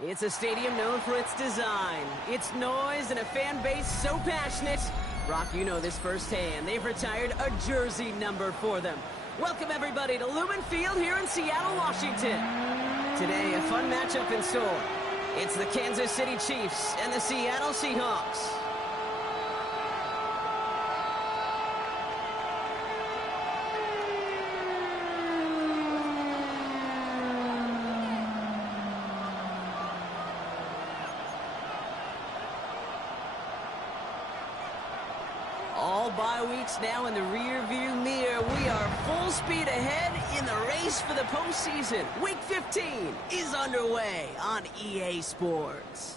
It's a stadium known for its design, its noise, and a fan base so passionate. Brock, you know this firsthand. They've retired a jersey number for them. Welcome, everybody, to Lumen Field here in Seattle, Washington. Today, a fun matchup in store. It's the Kansas City Chiefs and the Seattle Seahawks. All bye weeks now in the rear-view mirror. We are full speed ahead in the race for the postseason. Week 15 is underway on EA Sports.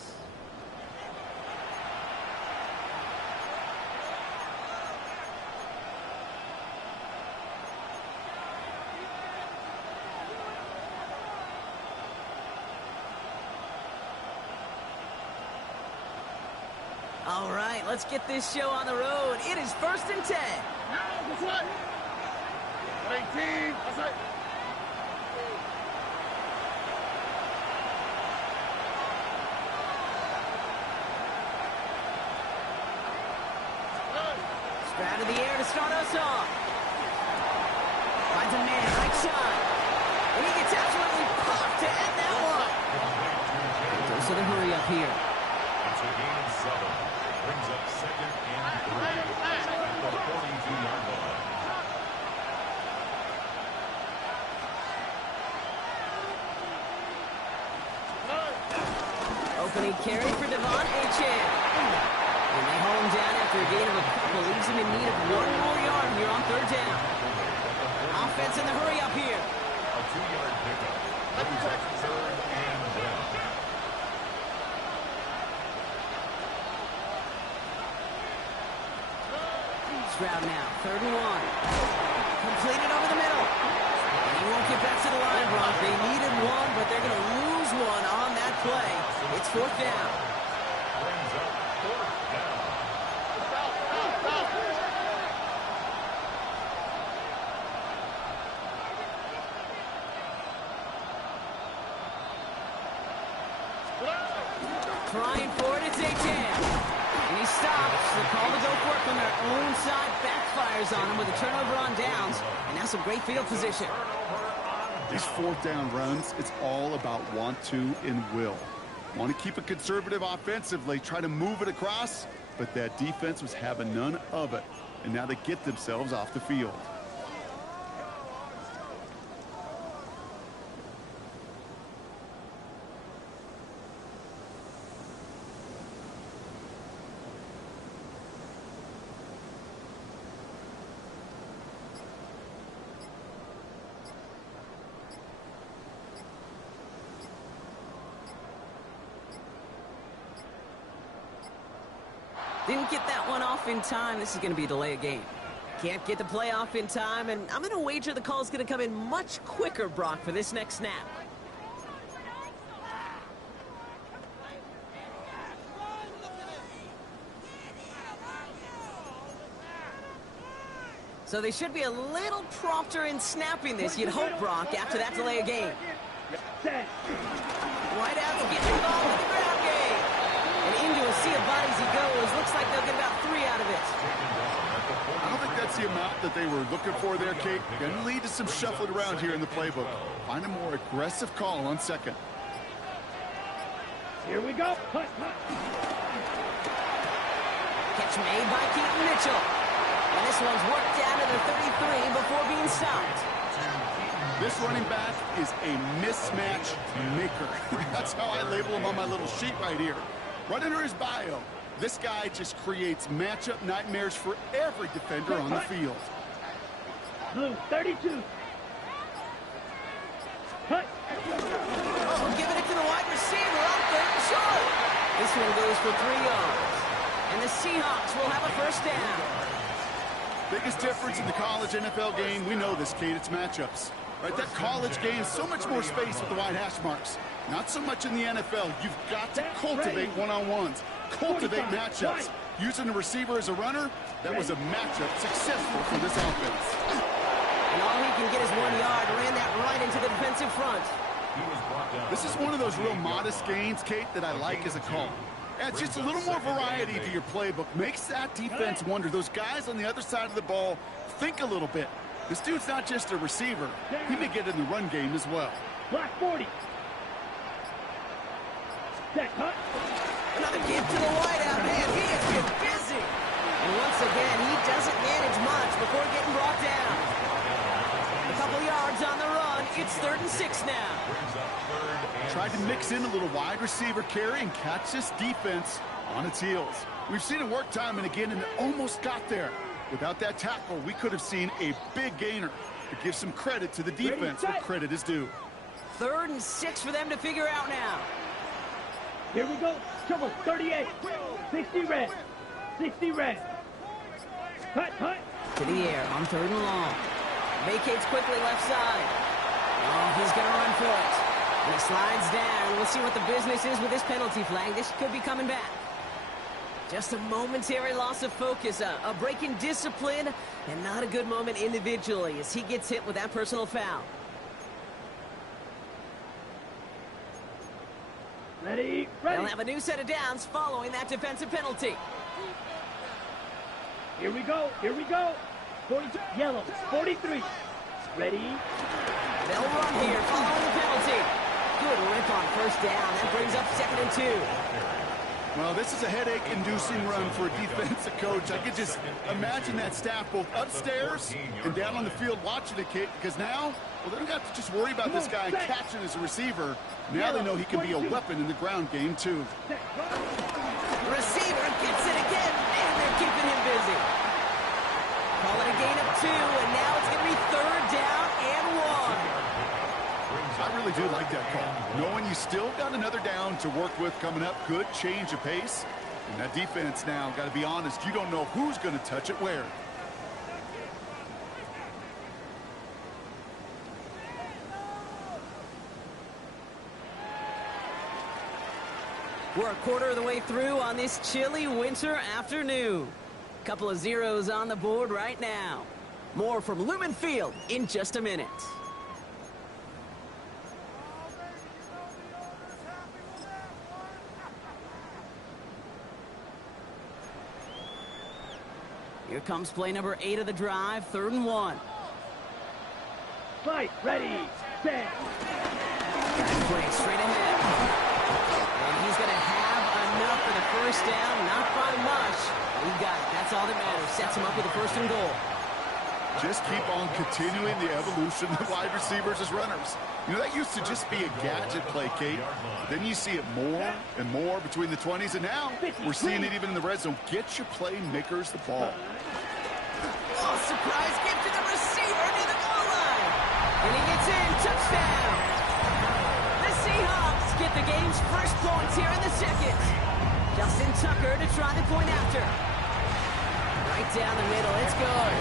All right, let's get this show on the road. It is 1st and 10. That's right. 18. That's right. Straight out of the air to start us off. Finds a man, right side. And he gets absolutely popped to end that one. Goes to the hurry up here. It's a gain of 7. Brings up 2nd and 3 at the 42-yard line. Opening carry for Devon Achane. And they haul him down after a gain of a couple. Leaves him in need of 1 more yard here on 3rd down. Offense in the hurry up here. A 2-yard pickup. Brings up 3rd and 1. Stroud now, 3rd and 1. Completed over the middle. And he won't get back to the line, Brock. They needed 1, but they're going to lose 1 on that play. It's 4th down. Brings up 4th down. Trying for it, it's Achane. And he stops. The call to go for it from their own side backfires on him with a turnover on downs. And that's some great field position. These 4th down runs, it's all about want to and will. Want to keep it conservative offensively, try to move it across, but that defense was having none of it. And now they get themselves off the field. Didn't get that one off in time. This is going to be a delay of game. Can't get the play off in time, and I'm going to wager the call is going to come in much quicker, Brock, for this next snap. So they should be a little prompter in snapping this, you'd hope, Brock, after that delay of game. Right out to get involved with the ground game. And into a sea of bodies he goes. Looks like they'll get about 3 out of it. I don't think that's the amount that they were looking for there, Kate. Going to lead to some shuffling around here in the playbook. Find a more aggressive call on 2nd. Here we go. Catch made by Keaton Mitchell. And this one's worked down to the 33 before being stopped. This running back is a mismatch maker. That's how I label him on my little sheet right here. Right under his bio, this guy just creates matchup nightmares for every defender on the field. Blue, 32. Cut. Oh, giving it to the wide receiver on 3rd and short. This one goes for 3 yards. And the Seahawks will have a 1st down. Biggest difference in the college NFL game, we know this, Kate, it's matchups. Right, that college game, so much more space with the wide hash marks. Not so much in the NFL. You've got to cultivate one-on-ones, cultivate matchups. Using the receiver as a runner, that was a matchup successful for this offense. And all he can get is 1 yard. Ran that right into the defensive front. He was brought down. This is one of those real modest gains, Kate, that I like as a call. Adds just a little more variety to your playbook. Makes that defense wonder. Those guys on the other side of the ball think a little bit. This dude's not just a receiver. He may get in the run game as well. Block 40. Set, cut. Another gift to the wideout. Man, he has been busy. And once again, he doesn't manage much before getting brought down. A couple yards on the run. It's 3rd and 6 now. Tried to mix in a little wide receiver carry and catch this defense on its heels. We've seen it work time and again, and it almost got there. Without that tackle, we could have seen a big gainer. To give some credit to the defense where credit is due. 3rd and 6 for them to figure out now. Here we go. Trouble 38. 60 red. 60 red. Cut, cut. To the air on 3rd and long. Vacates quickly left side. Oh, he's going to run for it. And he slides down. We'll see what the business is with this penalty flag. This could be coming back. Just a momentary loss of focus, a break in discipline, and not a good moment individually as he gets hit with that personal foul. Ready, They'll ready. have a new set of downs following that defensive penalty. Here we go, here we go. 42, yellow, 43. Ready. They'll run here following the penalty. Good rip on 1st down. That brings up 2nd and 2. Well, this is a headache-inducing run for a defensive coach. I could just imagine that staff both upstairs and down on the field watching the kick, because now, well, they don't have to just worry about this guy catching as a receiver. Now they know he can be a weapon in the ground game, too. Receiver gets it again, and they're keeping him busy. Call it a gain of 2, and now it's going to be 3rd down and 1. I really do like that call. Knowing you still got another down to work with coming up, good change of pace. And that defense now, got to be honest, you don't know who's going to touch it where. We're a quarter of the way through on this chilly winter afternoon. Couple of zeros on the board right now. More from Lumen Field in just a minute. Here comes play number 8 of the drive, 3rd and 1. Fight, ready, set. That play straight ahead. And he's going to have enough for the 1st down, not by much. He got it. That's all that matters. Sets him up with a 1st and goal. Just keep on continuing the evolution of wide receivers as runners. You know, that used to just be a gadget play, Kate. Then you see it more and more between the 20s, and now we're seeing it even in the red zone. Get your playmakers the ball. Oh, surprise gift to the receiver near the goal line. And he gets in. Touchdown. The Seahawks get the game's first points here in the 2nd. Justin Tucker to try the point after. Right down the middle. It's good.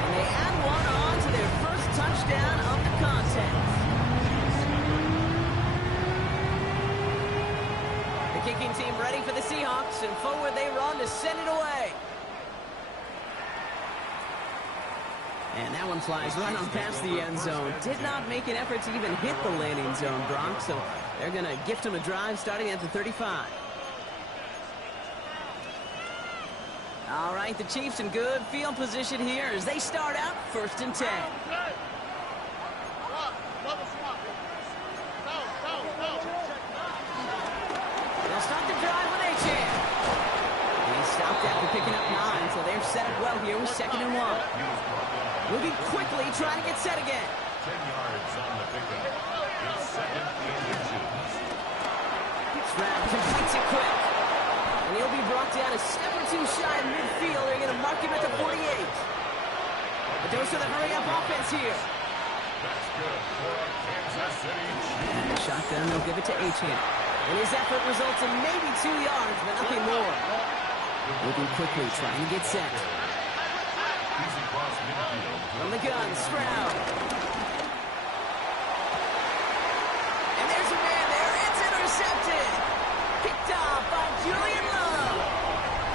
And they add 1 on to their first touchdown of the contest. The kicking team ready for the Seahawks, and forward they run to send it away. And that one flies right on past the end zone. Did not make an effort to even hit the landing zone, Bronx, so they're going to gift him a drive starting at the 35. All right, the Chiefs in good field position here as they start out 1st and 10. They'll start the drive with Achan. He stopped after picking up 9, so they're set up well here with 2nd and 1. Moving quickly, trying to get set again. 10 yards on the pickup. It's 2nd and 2. Stroud completes it quick. And he'll be brought down a step or 2 shy of midfield. They're going to mark him at the 48. But those are the hurry-up offense here. That's good for Kansas City. And the shotgun, they'll give it to Achan. And his effort results in maybe 2 yards, but nothing more. Moving quickly, trying to get set. Easy cross midfield. From the gun, Stroud. And there's a man there. It's intercepted. Picked off by Julian Love.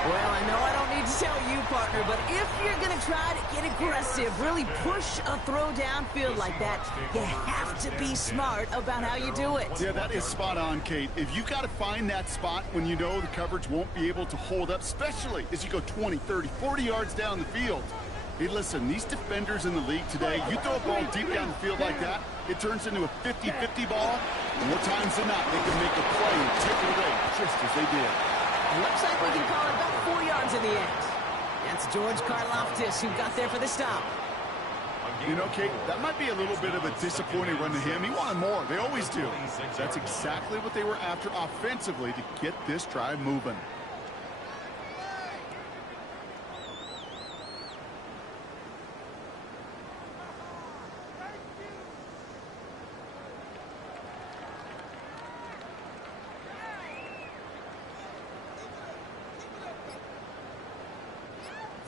Well, I know I don't need to tell you, partner, but if you're going to try to get aggressive, really push a throw downfield like that, you have to be smart about how you do it. Yeah, that is spot on, Kate. If you got to find that spot when you know the coverage won't be able to hold up, especially as you go 20, 30, 40 yards down the field. Hey, listen, these defenders in the league today, you throw a ball deep down the field like that, it turns into a 50-50 ball. More times than not, they can make a play and take it away just as they did. Looks like we can call it about 4 yards in the end. That's George Karlaftis who got there for the stop. You know, Kate, that might be a little bit of a disappointing run to him. He wanted more. They always do. That's exactly what they were after offensively to get this drive moving.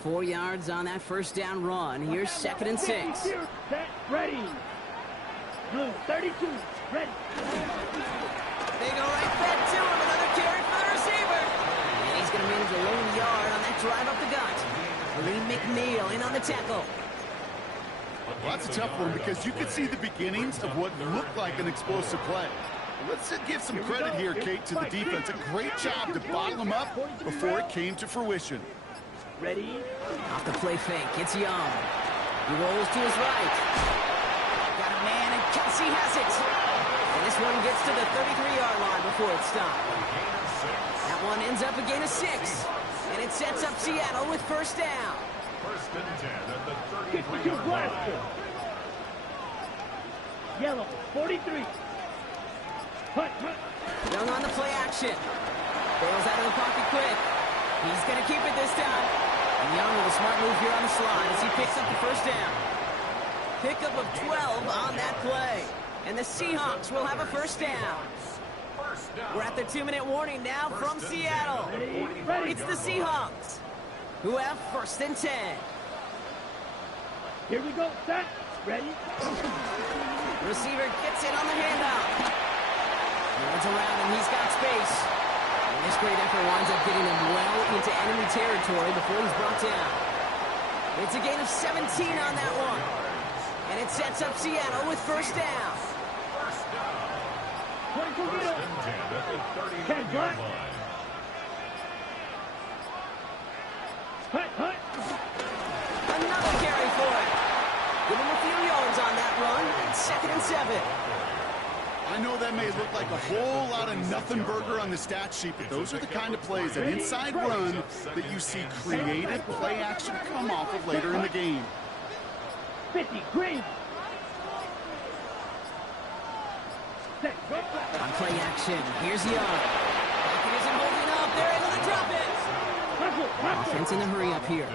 Four yards on that first down run. Here's 2nd and 6. Set, ready. Blue, 32, ready. They go right back to him. Another carry for the receiver. And he's going to manage a lone yard on that drive up the gut. Lee McNeil in on the tackle. Well, that's a tough one because you could see the beginnings of what looked like an explosive play. Let's give some credit here, Kate, to the defense. A great job to bottle them up before it came to fruition. Ready? Off the play fake, it's Young. He rolls to his right. Got a man, and Kelsey has it. And this one gets to the 33-yard line before it's stopped. That one ends up a gain of 6. And it sets up Seattle with first down. First and 10 at the 52 33-yard blaster. line. Yellow, 43. Hut, hut. Young on the play action. Bails out of the pocket quick. He's going to keep it this time. And Young with a smart move here on the slide as he picks up the first down. Pickup of 12 on that play. And the Seahawks will have a first down. We're at the 2-minute warning now from Seattle. Ready. It's the Seahawks who have first and 10. Here we go, set, ready. Receiver gets it on the handoff. Runs around and he's got space. And this great effort winds up getting him well into enemy territory before he's brought down. It's a gain of 17 on that one. And it sets up Seattle with first down. 22 First middle. and 10 at the 10 39-yard black. line. Hut, hut. Another carry for it. Give him a few yards on that run. It's 2nd and 7. I know that may look like a whole lot of nothing burger on the stat sheet, but those are the kind of plays, an inside run, that you see creative play action come off of later in the game. 50, green. Set, go. On play action, here's Young. Pocket isn't holding up. They're able to drop it. Hustle, hustle. Offense in a hurry up here.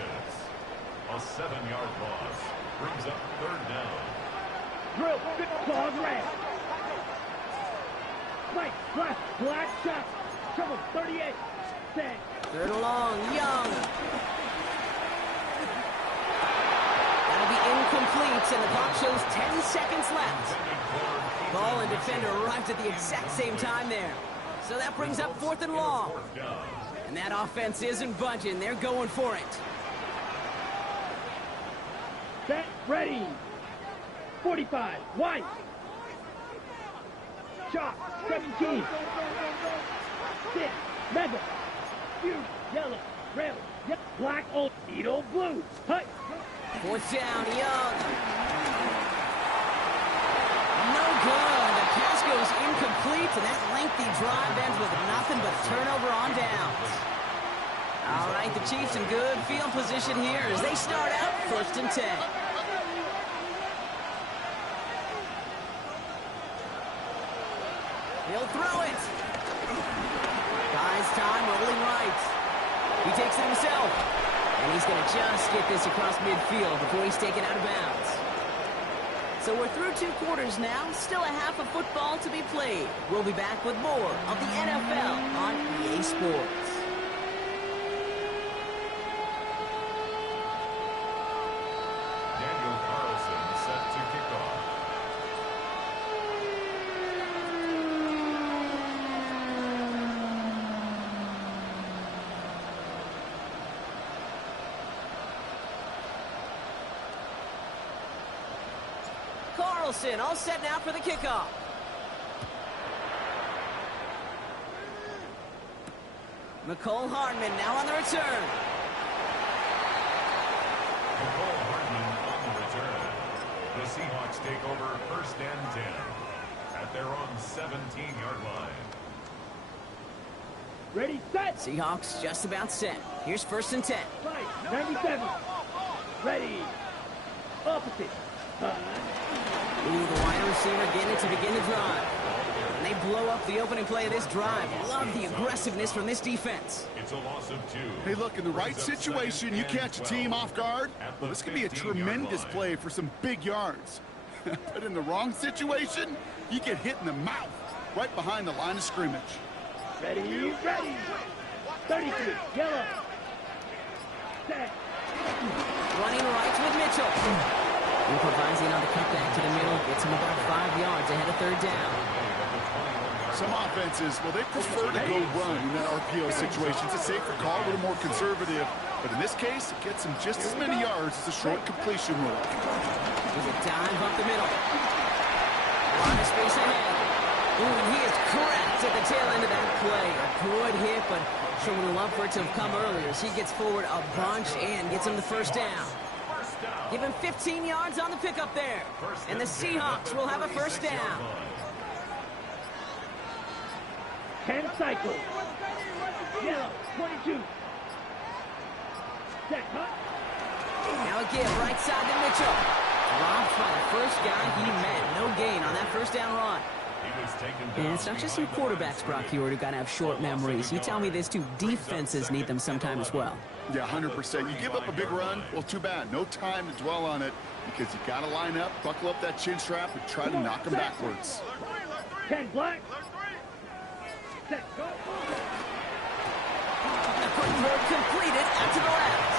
A 7-yard loss brings up 3rd down. Drill, good claws, red. Right, left, black shot. Trouble, 38. Set. 3rd and long, Young. That'll be incomplete, and the clock shows 10 seconds left. Ball and defender arrived at the exact same time there. So that brings up 4th and long. And that offense isn't budging. They're going for it. Set, ready. 45, white. Shot, 17. 6, mega. Huge, yellow, red, black, old, needle, blue. Hut. 4th down, Young. No good. The pass goes incomplete, and that lengthy drive ends with nothing but a turnover on downs. All right, the Chiefs in good field position here as they start out 1st and 10. He'll throw it. Buys time, rolling right. He takes it himself. And he's going to just get this across midfield before he's taken out of bounds. So we're through 2 quarters now. Still a half of football to be played. We'll be back with more of the NFL on EA Sports. Daniel Carlson set to kick off. Burleson all set now for the kickoff. McCole Hardman now on the return. McCole Hardman on the return. The Seahawks take over 1st and 10 at their own 17-yard line. Ready, set. Seahawks just about set. Here's 1st and 10. Right, 97. Ready. Opposite. Ooh, the wide receiver getting it to begin the drive. And they blow up the opening play of this drive. Love the aggressiveness from this defense. It's a loss of 2. Hey, look, in the right situation, you catch a team off guard. Well, this could be a tremendous play for some big yards. But in the wrong situation, you get hit in the mouth right behind the line of scrimmage. Ready, ready. 33, yellow. Set. Running right with Mitchell. Improvising on the cutback to the middle. Gets him about 5 yards ahead of 3rd down. Some offenses, well, they prefer to go run in that RPO situation. It's a safer call, a little more conservative. But in this case, it gets him just as many yards as a short completion rule. With a dive up the middle. A lot of space ahead. Ooh, and he is cracked at the tail end of that play. A good hit, but sure would love for it to have come earlier as he gets forward a bunch and gets him the 1st down. Give him 15 yards on the pickup there. And the Seahawks will have a 1st down. 10 cycles. Yellow, 22. Set, huh? Now again, right side to Mitchell. Dropped by the first guy he met. No gain on that 1st down run. And it's not just some quarterbacks, Brock, here who got to have short memories. You tell me this too, defenses need them sometime as well. Yeah, 100%. You give up a big run, well, too bad. No time to dwell on it because you got to line up, buckle up that chin strap, and try to knock them backwards. 10 black. Set, go. A quick throw completed out to the left.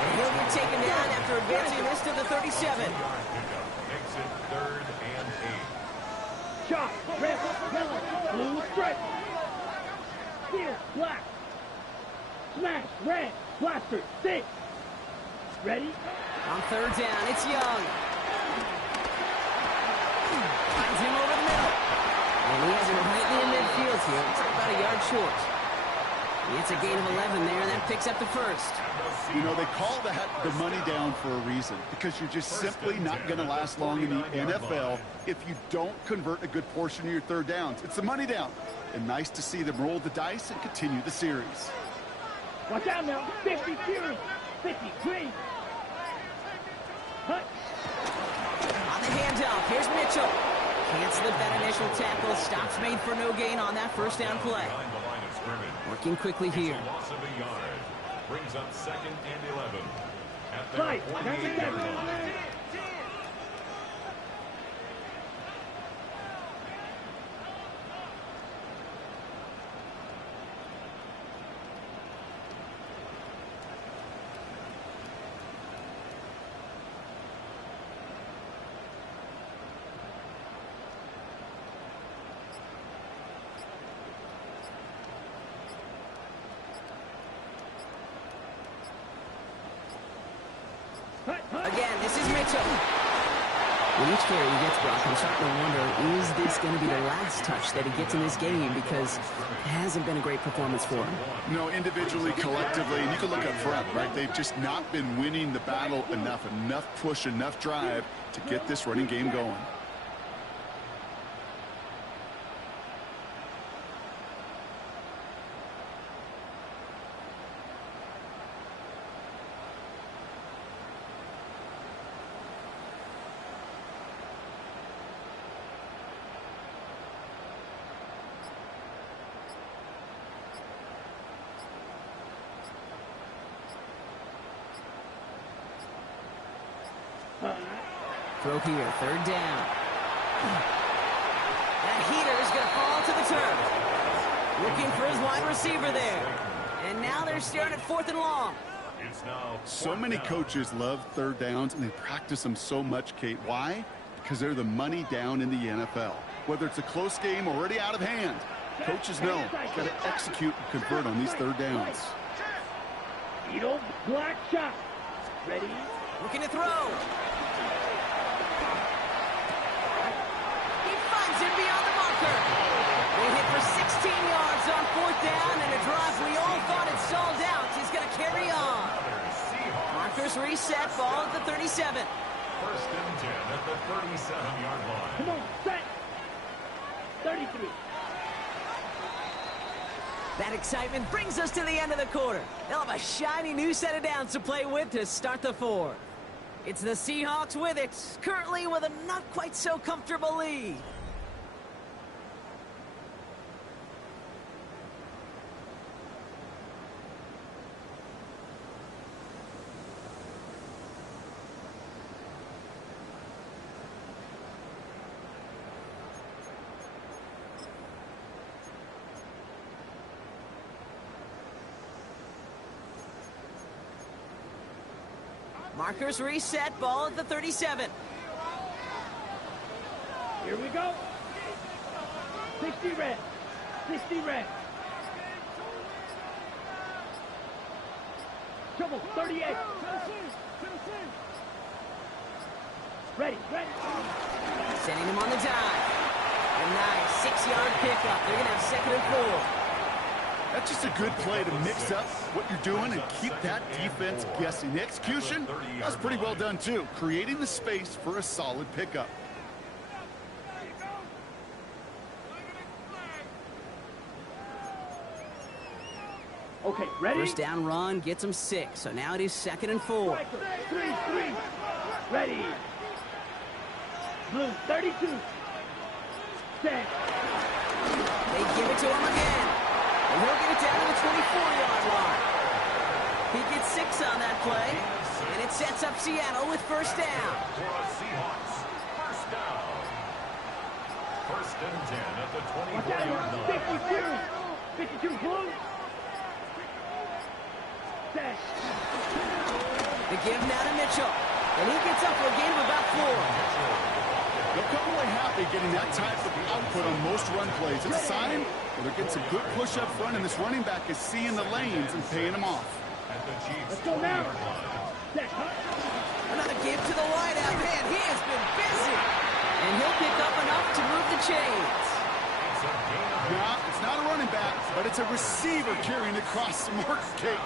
And he'll be taken down after advancing this to the 37. Makes it 3rd and 8. Shot, red, yellow, blue, stripe. Steel, black. Smash, red, blaster, 6. Ready? On 3rd down, it's Young. Finds him over the middle. And he has him rightly in midfield here. It's about a yard short. It's a gain of 11 there, and that picks up the 1st. You know, they call that the money down for a reason because you're just simply not going to last long in the NFL if you don't convert a good portion of your 3rd downs. It's the money down. And nice to see them roll the dice and continue the series. Watch out now. 50 series. 50 green. Hut. On the handoff, here's Mitchell. Can't slip that initial tackle. Stops made for no gain on that 1st down play. Working quickly here. Loss of a yard. Brings up 2nd and 11. At Fight. their 48-yard line. Again, this is Mitchell. With each carry he gets, Brock, I'm starting to wonder, is this going to be the last touch that he gets in this game? Because it hasn't been a great performance for him. No, individually, collectively, and you can look up front, right? They've just not been winning the battle enough push, enough drive to get this running game going. Throw here, 3rd down. That heater is going to fall to the turf. Looking for his wide receiver there. And now they're staring at 4th and long. It's now So many coaches love 3rd downs, and they practice them so much, Kate. Why? Because they're the money down in the NFL. Whether it's a close game already out of hand, coaches know got to execute and convert on these 3rd downs. Beetle, black shot. Ready? Looking to throw. 37. First and 10 at the 37-yard line. Come on, set. 33. That excitement brings us to the end of the quarter. They'll have a shiny new set of downs to play with to start the fourth. It's the Seahawks with it, currently with a not quite so comfortable lead. Markers reset, ball at the 37. Here we go. 60 red. 60 red. Trouble, 38. Ready. Sending him on the dive. A nice 6-yard pickup. They're going to have second and 4. That's just a good play to mix up what you're doing and keep that defense guessing. The execution, that's pretty well done too, creating the space for a solid pickup. Okay, ready? First down run gets him 6, so now it is second and 4. Three. Ready. Blue, 32. Set. They give it to him again. And he'll get it down to the 24-yard line. He gets 6 on that play, and it sets up Seattle with first down. For the Seahawks, first down. First and 10 at the 24-yard line. 52 blue. Set. The give now to Mitchell, and he gets up for a gain of about 4. They'll come away happy getting that type of output on most run plays. It's a sign that they're getting some good push up front, and this running back is seeing the lanes and paying them off. At the Chiefs' Let's go now. 20-yard line. Set. Another give to the wideout. Man, he has been busy. And he'll pick up enough to move the chains. It's a gain of Now, it's not a running back, but it's a receiver carrying across some work cake.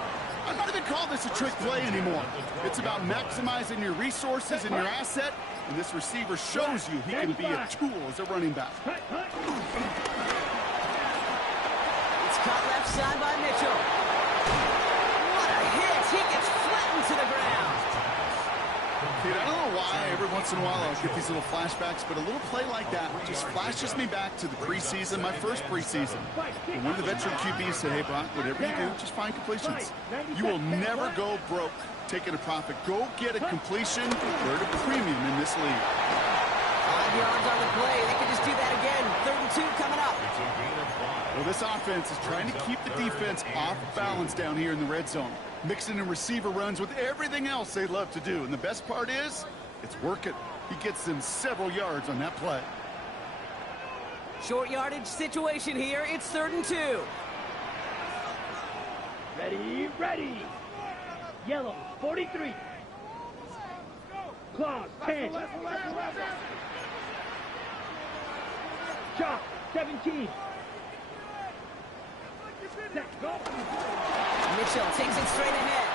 I'm not even calling this a trick play anymore. It's about maximizing your resources and your asset, and this receiver shows you he can be a tool as a running back. It's caught left side by Mitchell. What a hit. He gets flattened to the ground. Dude, I don't know why every once in a while I'll get these little flashbacks, but a little play like that just flashes me back to the preseason, my first preseason. And one of the veteran QBs said, hey, Brock, whatever you do, just find completions. You will never go broke taking a profit. Go get a completion. They're at a premium in this league. 5 yards on the play. They can just do that again. 3rd and 2 coming up. It's a gain of 5. Well, this offense is trying to keep the defense off balance down here in the red zone, mixing in receiver runs with everything else they love to do. And the best part is, it's working. He gets them several yards on that play. Short yardage situation here. It's 3rd and 2. Ready. Yellow, 43. Claws, 10. Chop, 17. Set, go. Mitchell takes it straight ahead.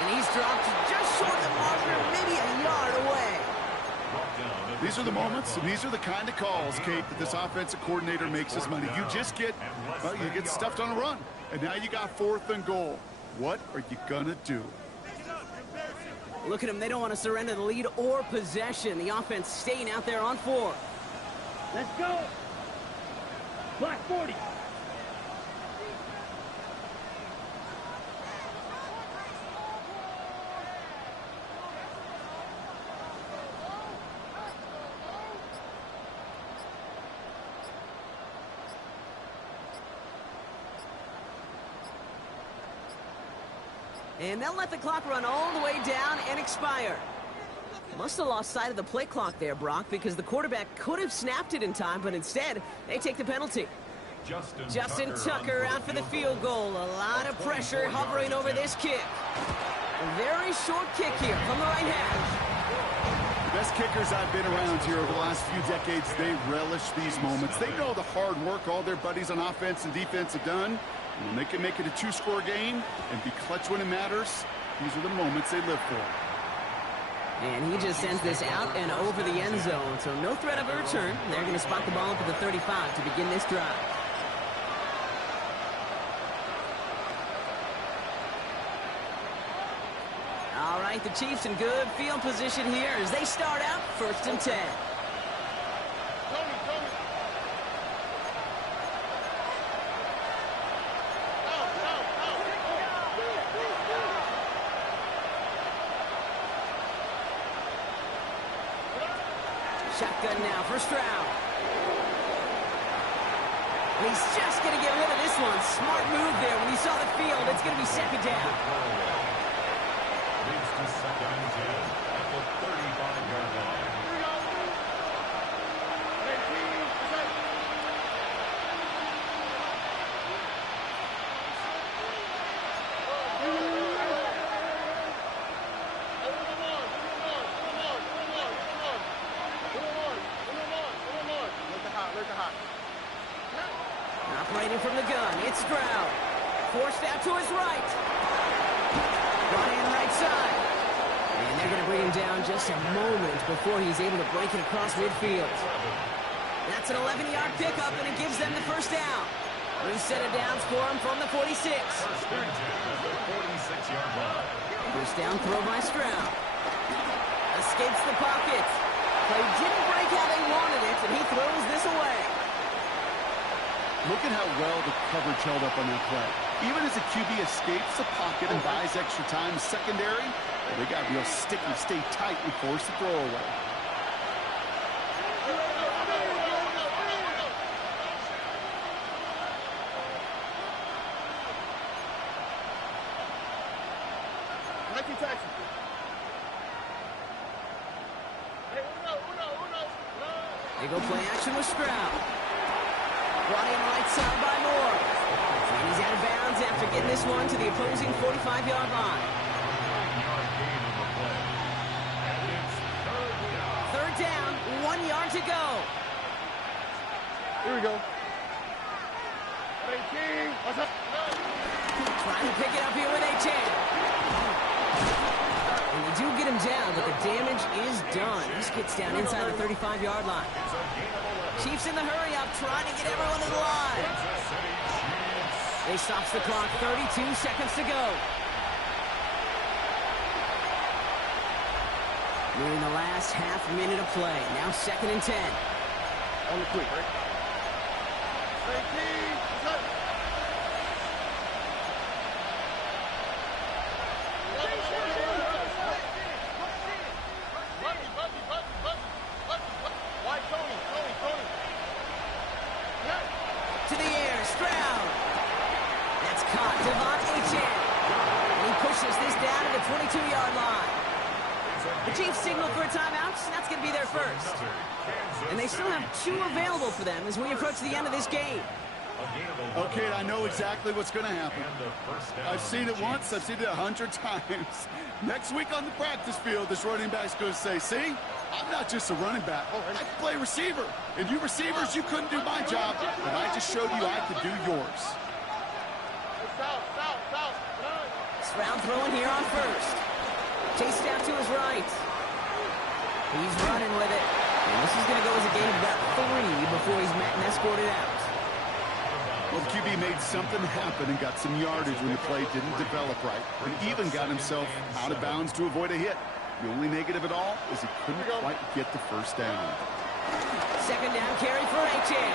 And he's dropped just short of the marker, maybe a yard away. These are the moments, and these are the kind of calls, Kate, that this offensive coordinator makes his money. You just get, well, you get stuffed on a run. And now you got 4th and goal. What are you going to do? Look at them. They don't want to surrender the lead or possession. The offense staying out there on 4. Let's go. Black 40. And they'll let the clock run all the way down and expire. Must have lost sight of the play clock there, Brock, because the quarterback could have snapped it in time, but instead, they take the penalty. Justin Tucker out for the field goal. A lot of pressure hovering over this kick. A very short kick here from the right hash. The best kickers I've been around here over the last few decades, they relish these moments. They know the hard work all their buddies on offense and defense have done. And when they can make it a 2-score game and be clutch when it matters, these are the moments they live for. And he just sends this out and over the end zone, so no threat of a return. They're going to spot the ball up at the 35 to begin this drive. All right, the Chiefs in good field position here as they start out 1st and 10. Shotgun now for Stroud. He's just going to get rid of this one. Smart move there. When he saw the field, it's going to be 2nd down. Leads to 2nd and 10 at the 35-yard line. Operating from the gun, it's Stroud. Forced out to his right. Brought in right side. And they're going to bring him down just a moment before he's able to break it across midfield. That's an 11-yard pickup, and it gives them the 1st down. New set of downs for him from the 46. 1st and 10 at the 46-yard line. 1st down throw by Stroud. Escapes the pocket. Play didn't break how they wanted it, and he throws this away. Look at how well the coverage held up on that play. Even as the QB escapes the pocket and buys extra time secondary, they got real sticky, stay tight, and force the throw away. They go play action with Stroud. Brought in right side by Moore. And he's out of bounds after getting this one to the opposing 45-yard line. 3rd down, 1 yard to go. Here we go. Trying to pick it up here with A-Chain. And they do get him down, but the damage is done. He gets down inside the 35-yard line. Chiefs in the hurry-up, trying to get everyone to the line. They stops the clock, 32 seconds to go. We're in the last half minute of play. Now 2nd and 10. On the quick, right? To the air, Stroud. That's caught, Devon A-Chain. And he pushes this down to the 22-yard line. The Chiefs signal for a timeout. That's going to be their 1st. And they still have 2 available for them as we approach the end of this game. Okay, I know exactly what's going to happen. I've seen it once. I've seen it 100 times. Next week on the practice field, this running back's going to say, see, I'm not just a running back. I can play receiver. And you receivers, you couldn't do my job, but I just showed you I could do yours. Stroud throwing here on 1st. Chased out to his right. He's running with it. And this is going to go as a gain of about 3 before he's met and escorted out. Well, the QB made something happen and got some yardage when the play didn't develop right. And even got himself out of bounds to avoid a hit. The only negative at all is he couldn't quite get the 1st down. 2nd down carry for A-Chain.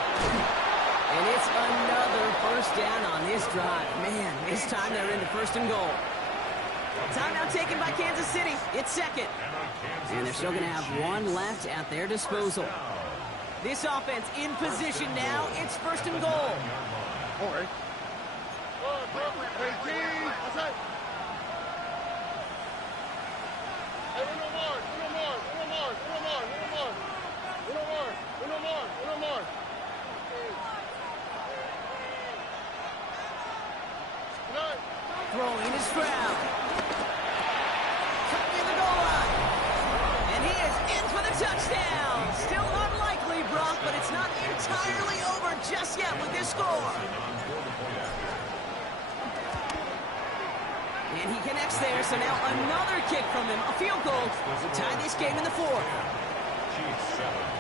And it's another 1st down on this drive. Man, this time they're into 1st and goal. Timeout taken by Kansas City. It's 2nd. And they're still going to have 1 left at their disposal. This offense in position now. It's 1st and goal. All right. Throwing is Stroud. Cutting in the goal line. And he is in for the touchdown. Still unlikely, Brock, but it's not entirely over just yet with this score. And he connects there, so now another kick from him. A field goal to tie this game in the fourth. Chiefs 7.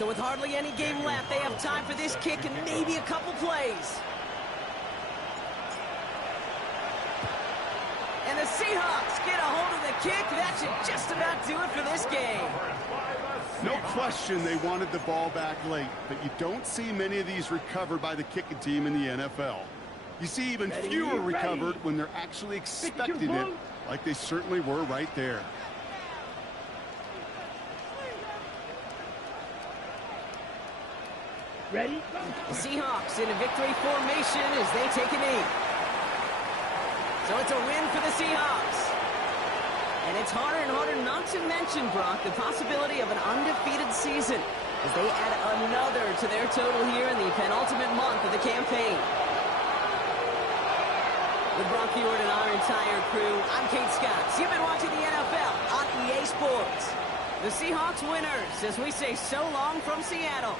So with hardly any game left, they have time for this kick and maybe a couple plays. And the Seahawks get a hold of the kick. That should just about do it for this game. No question they wanted the ball back late, but you don't see many of these recovered by the kicking team in the NFL. You see even fewer recovered when they're actually expecting it, like they certainly were right there. Ready? The Seahawks in a victory formation as they take a knee. So it's a win for the Seahawks. And it's harder and harder not to mention, Brock, the possibility of an undefeated season as they add another to their total here in the penultimate month of the campaign. With Brock Ewart and our entire crew, I'm Kate Scott. You've been watching the NFL on EA Sports. The Seahawks winners as we say so long from Seattle.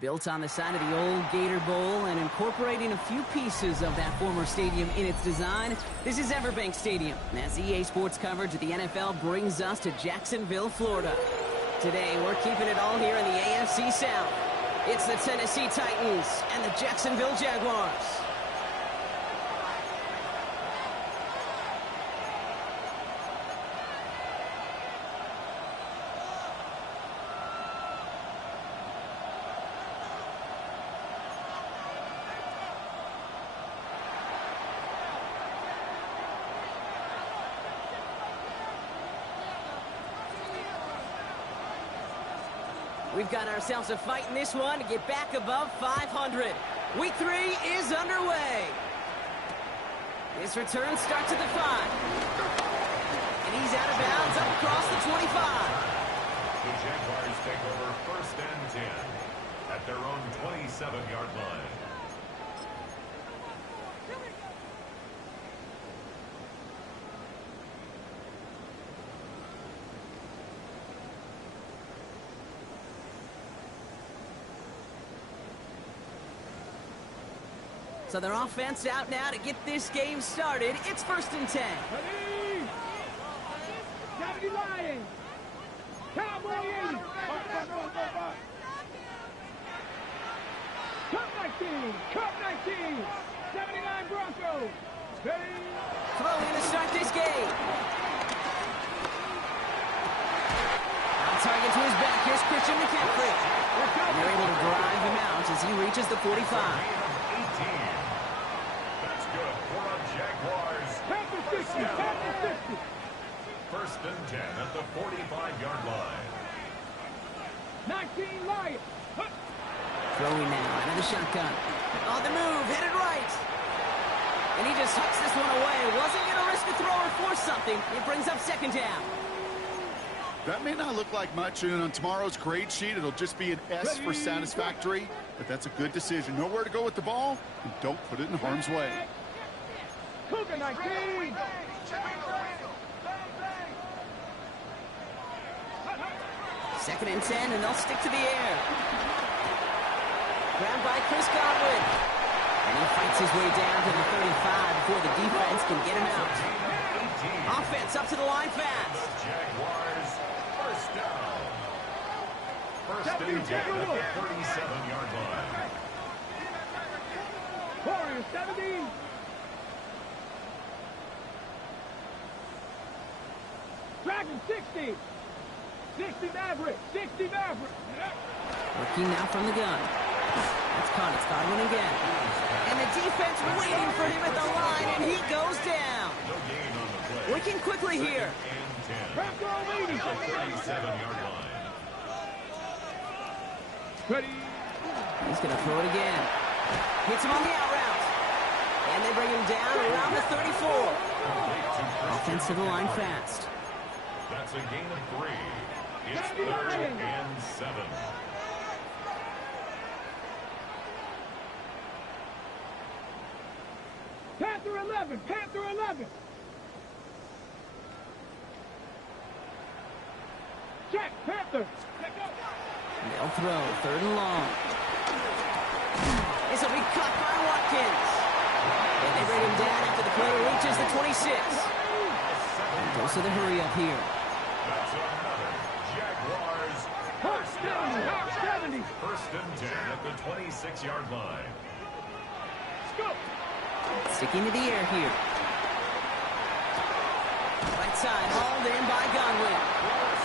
Built on the side of the old Gator Bowl and incorporating a few pieces of that former stadium in its design, this is Everbank Stadium, as EA Sports coverage of the NFL brings us to Jacksonville, Florida. Today, we're keeping it all here in the AFC South. It's the Tennessee Titans and the Jacksonville Jaguars. We've got ourselves a fight in this one to get back above 500. Week 3 is underway. This return starts at the 5. And he's out of bounds up across the 25. The Jaguars take over 1st and 10 at their own 27-yard line. So their offense out now to get this game started. It's 1st and 10. Ready? Deputy Lions. Cowboy 80. Cup 19. Cup 19. 79 Broncos. Ready? Throwing to start this game. On target to his back. Here's Christian McCaffrey. And they're able to drive him out as he reaches the 45. 18. That's good for a Jaguars. First down. 1st and 10 at the 45-yard line. 19 Lions. Throwing now out of the shotgun. On the move, headed right. And he just hucks this one away. Wasn't going to risk a throw or force something. It brings up 2nd down. That may not look like much, and on tomorrow's grade sheet, it'll just be an S for satisfactory, but that's a good decision. Know where to go with the ball, and don't put it in harm's way. Cougar 19. Second and 10, and they'll stick to the air. Grabbed by Chris Godwin. And he fights his way down to the 35 before the defense can get him out. Offense up to the line fast. Jaguars, 1st down. 1st and 10 at the 37-yard line. Warriors 17. Dragon 60. 60 Maverick. 60 Maverick. Working now from the gun. It's caught. It's Godwin again. And the defense waiting for him at the line, and he goes down. No gain on the play. Working quickly here. And 10 Bronco at 80. the 37-yard line. Ready. He's going to throw it again. Hits him on the out route. And they bring him down around the 34. Offense to the line fast. That's a gain of 3. It's 3rd and 7. Panther 11. Panther 11. Check. Panther. They'll throw. 3rd and long. This will be cut by Watkins. And they bring him down after the play reaches the 26. Goes to the hurry up here. That's another Jaguars. Hawk 70. Hawk 70. 1st and 10 at the 26-yard line. Scoop. Sticking to the air here. Right side, hauled in by Godwin.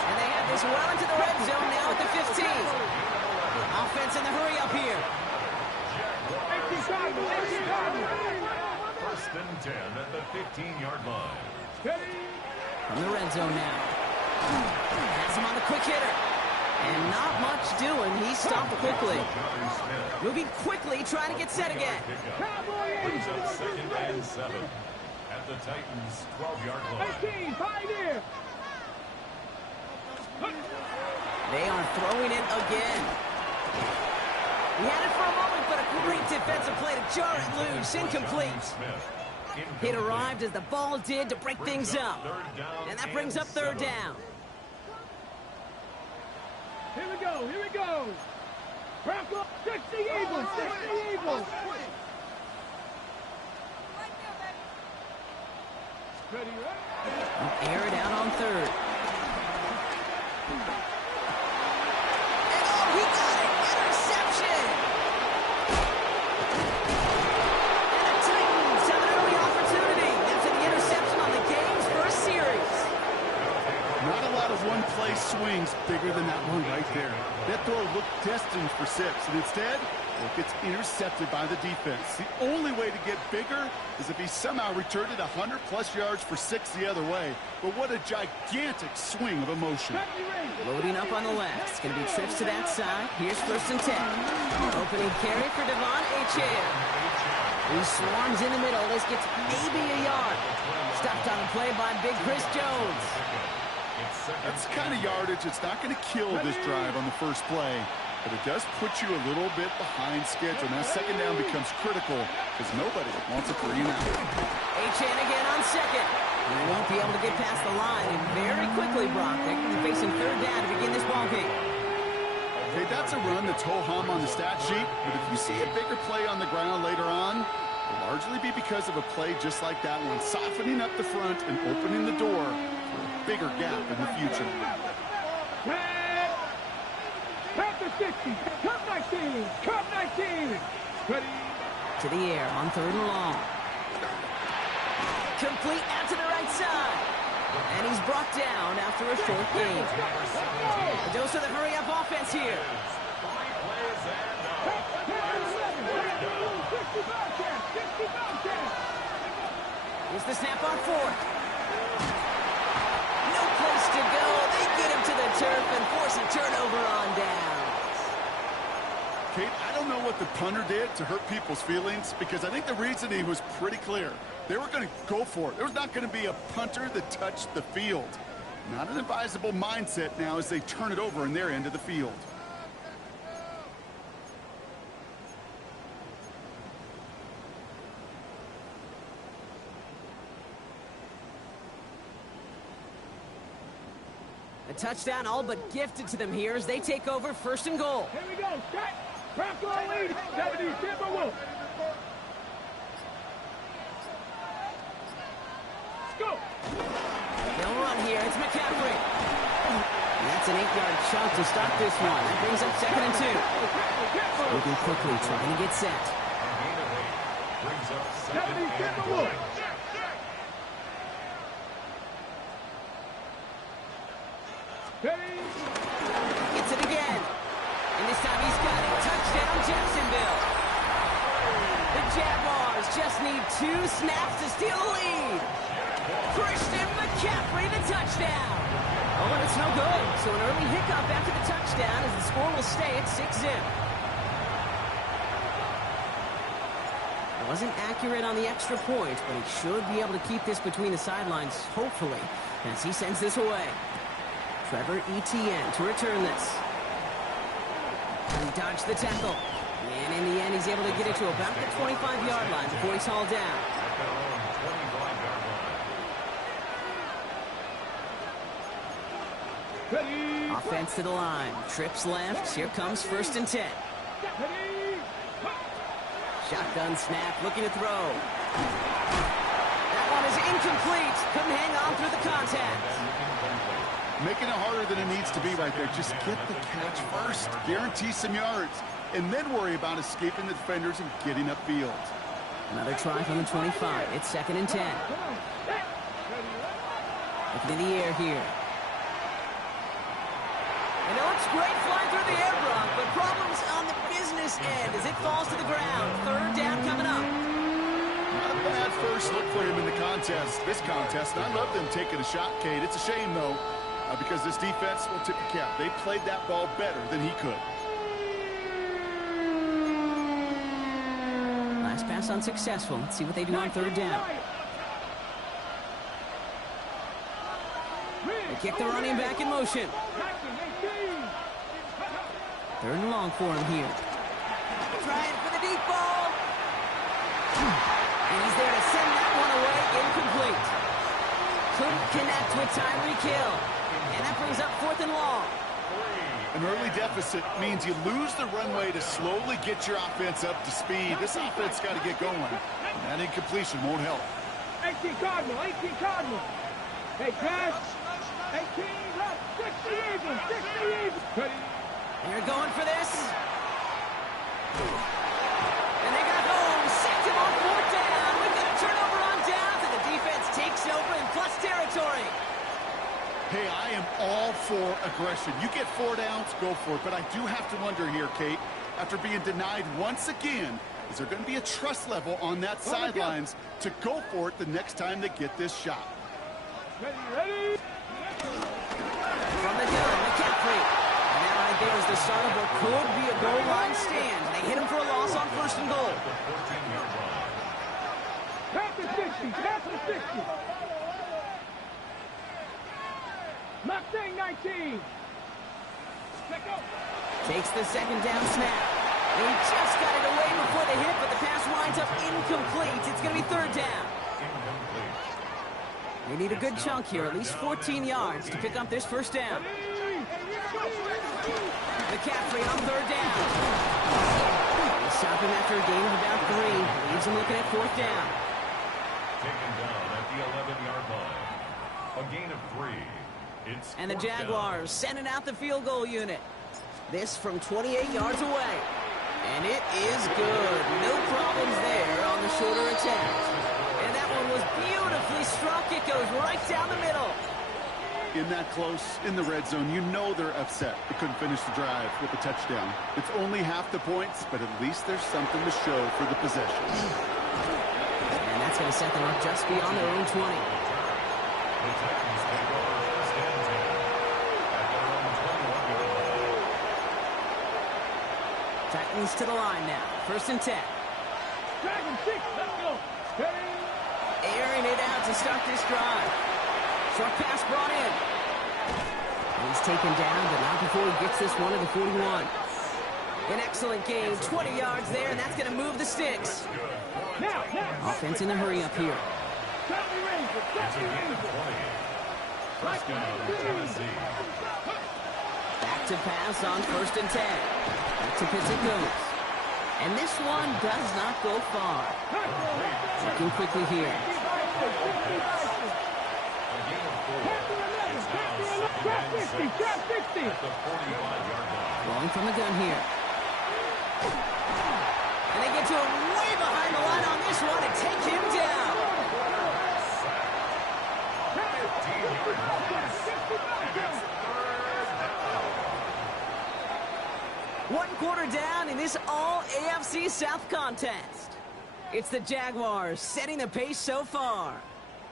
And they have this well into the red zone now at the 15. Offense in the hurry up here. 1st and 10 at the 15-yard line. From the red zone now. Has him on the quick hitter. And not much doing. He stopped quickly. Moving quickly, trying to get set again. Brings up 2nd and 7 at the Titans' 12-yard line. 18, Pioneer. They are throwing it again. He had it for a moment, but a great defensive play to jar it loose. Incomplete. It arrived as the ball did to break things up. And that brings up 3rd down. Here we go. Here we go. Bronco, 60 Eagles, 60 Eagles. Air it out on third. And he got it! Interception! And the Titans have an early opportunity after the interception on the game's first series. Not a lot of one-play swings bigger than that one right there. That throw looked destined for 6, and instead, it gets intercepted by the defense. The only way to get bigger is if he somehow returned it 100-plus yards for 6 the other way. But what a gigantic swing of emotion. Loading up on the left. It's going to be trips to that side. Here's 1st and 10. Opening carry for Devon Achane. He swarms in the middle. This gets maybe a yard. Stopped on a play by Big Chris Jones. That's the kind of yardage it's not going to kill this drive on the first play, but it does put you a little bit behind schedule. Now 2nd down becomes critical because nobody wants a 3 and out. Achane again on 2nd. And they won't be able to get past the line. And very quickly, Brock, they're going to be facing 3rd down to begin this ball game. Okay, that's a run that's ho-hum on the stat sheet, but if you see a bigger play on the ground later on, it'll largely be because of a play just like that one, softening up the front and opening the door for a bigger gap in the future. Panther 60, Cup 19, Cup 19. Ready? To the air on 3rd and long. Complete out to the right side. And he's brought down after a short gain. A dose of the hurry-up offense here. Here's the snap on 4th. No place to go. They get him to the turf and force a turnover on downs. Kate, I don't know what the punter did to hurt people's feelings because I think the reasoning was pretty clear. They were going to go for it. There was not going to be a punter that touched the field. Not an advisable mindset now as they turn it over in their end of the field. A touchdown all but gifted to them here as they take over 1st and goal. Here we go, set. Bronco lead, 70, Timberwolves. Let's go. They'll run here. It's McCaffrey. And that's an 8-yard chunk to start this one. That brings up 2nd and 2. Moving quickly, trying to get set. Brings up 70, Timberwolves. Gets it again. And this time he's got it. Touchdown, Jacksonville. The Jaguars just need 2 snaps to steal the lead. Christian McCaffrey, the touchdown. Oh, and it's no good. So an early hiccup after the touchdown as the score will stay at 6-zip. Wasn't accurate on the extra point, but he should be able to keep this between the sidelines, hopefully, as he sends this away. Trevor Etienne to return this. He dodged the tackle. And in the end, he's able to get it to about the 25-yard line before he's hauled down. Offense to the line. Trips left. Here comes 1st and 10. Shotgun snap. Looking to throw. That one is incomplete. Couldn't hang on through the contact. Making it harder than it needs to be right there. Just get the catch first. Guarantee some yards. And then worry about escaping the defenders and getting upfield. Another try from the 25. It's 2nd and 10. Looking in the air here. And it looks great flying through the air, Brock, but problems on the business end as it falls to the ground. 3rd down coming up. Not a bad first look for him in the this contest. And I love them taking a shot, Kate. It's a shame, though, because this defense will tip the cap. They played that ball better than he could. Last pass unsuccessful. Let's see what they do on 3rd down. They kick the running back in motion. 3rd and long for him here. Trying for the deep ball. And he's there to send that one away. Incomplete. Couldn't connect with Tyreek Hill. And that brings up 4th and long. An early deficit means you lose the runway to slowly get your offense up to speed. This offense got to get going. That incompletion won't help. 18 Cardinal, 18 Cardinal. Hey, Crash. 18 left, 60 even, 60 even. They're going for this. And they got home. Sacked him on 4th down. We've got a turnover on downs, and the defense takes over in plus territory. Hey, I am all for aggression. You get 4 downs, go for it. But I do have to wonder here, Kate, after being denied once again, is there going to be a trust level on that sidelines to go for it the next time they get this shot? Ready? From the gun, McCaffrey. And that right there is the start of what could be a goal line stand. They hit him for a loss on 1st and goal. Pass the 60, pass the 60. Mustang 19. Check out. Takes the 2nd down snap. He just got it away before the hit, but the pass winds up incomplete. It's going to be 3rd down. They need a good chunk here, at least 14 yards to pick up this 1st down. McCaffrey on 3rd down. They stop him after a gain of about 3. Leaves him looking at 4th down. Taken down at the 11-yard line. A gain of 3. And the Jaguars sending out the field goal unit. This from 28 yards away. And it is good. No problems there on the shorter attempt. And that one was beautifully struck. It goes right down the middle. In that close, in the red zone, you know they're upset. They couldn't finish the drive with a touchdown. It's only half the points, but at least there's something to show for the possession. And that's going to set them up just beyond their own 20. The Titans take over 1st and 10 at their own 21-yard line. Titans to the line now. 1st and 10. Dragon 6, let's go. Airing it out to start this drive. Short pass brought in. He's taken down, but not before he gets this one to the 41. An excellent game. 20 yards there, and that's going to move the sticks. Now. Offense in a hurry up here. It's a gain of 20. 1st down, Tennessee. Back to pass on 1st and 10. Back to pitch it goes. And this one does not go far. Looking quickly here. A gain of 4. It's now 2nd and 6 at the 45-yard line. Rolling from the gun here. And they get to him way behind the line on this one and take him down. 15-yard loss. And it's 3rd down. 1 quarter down in this all AFC South contest. It's the Jaguars setting the pace so far.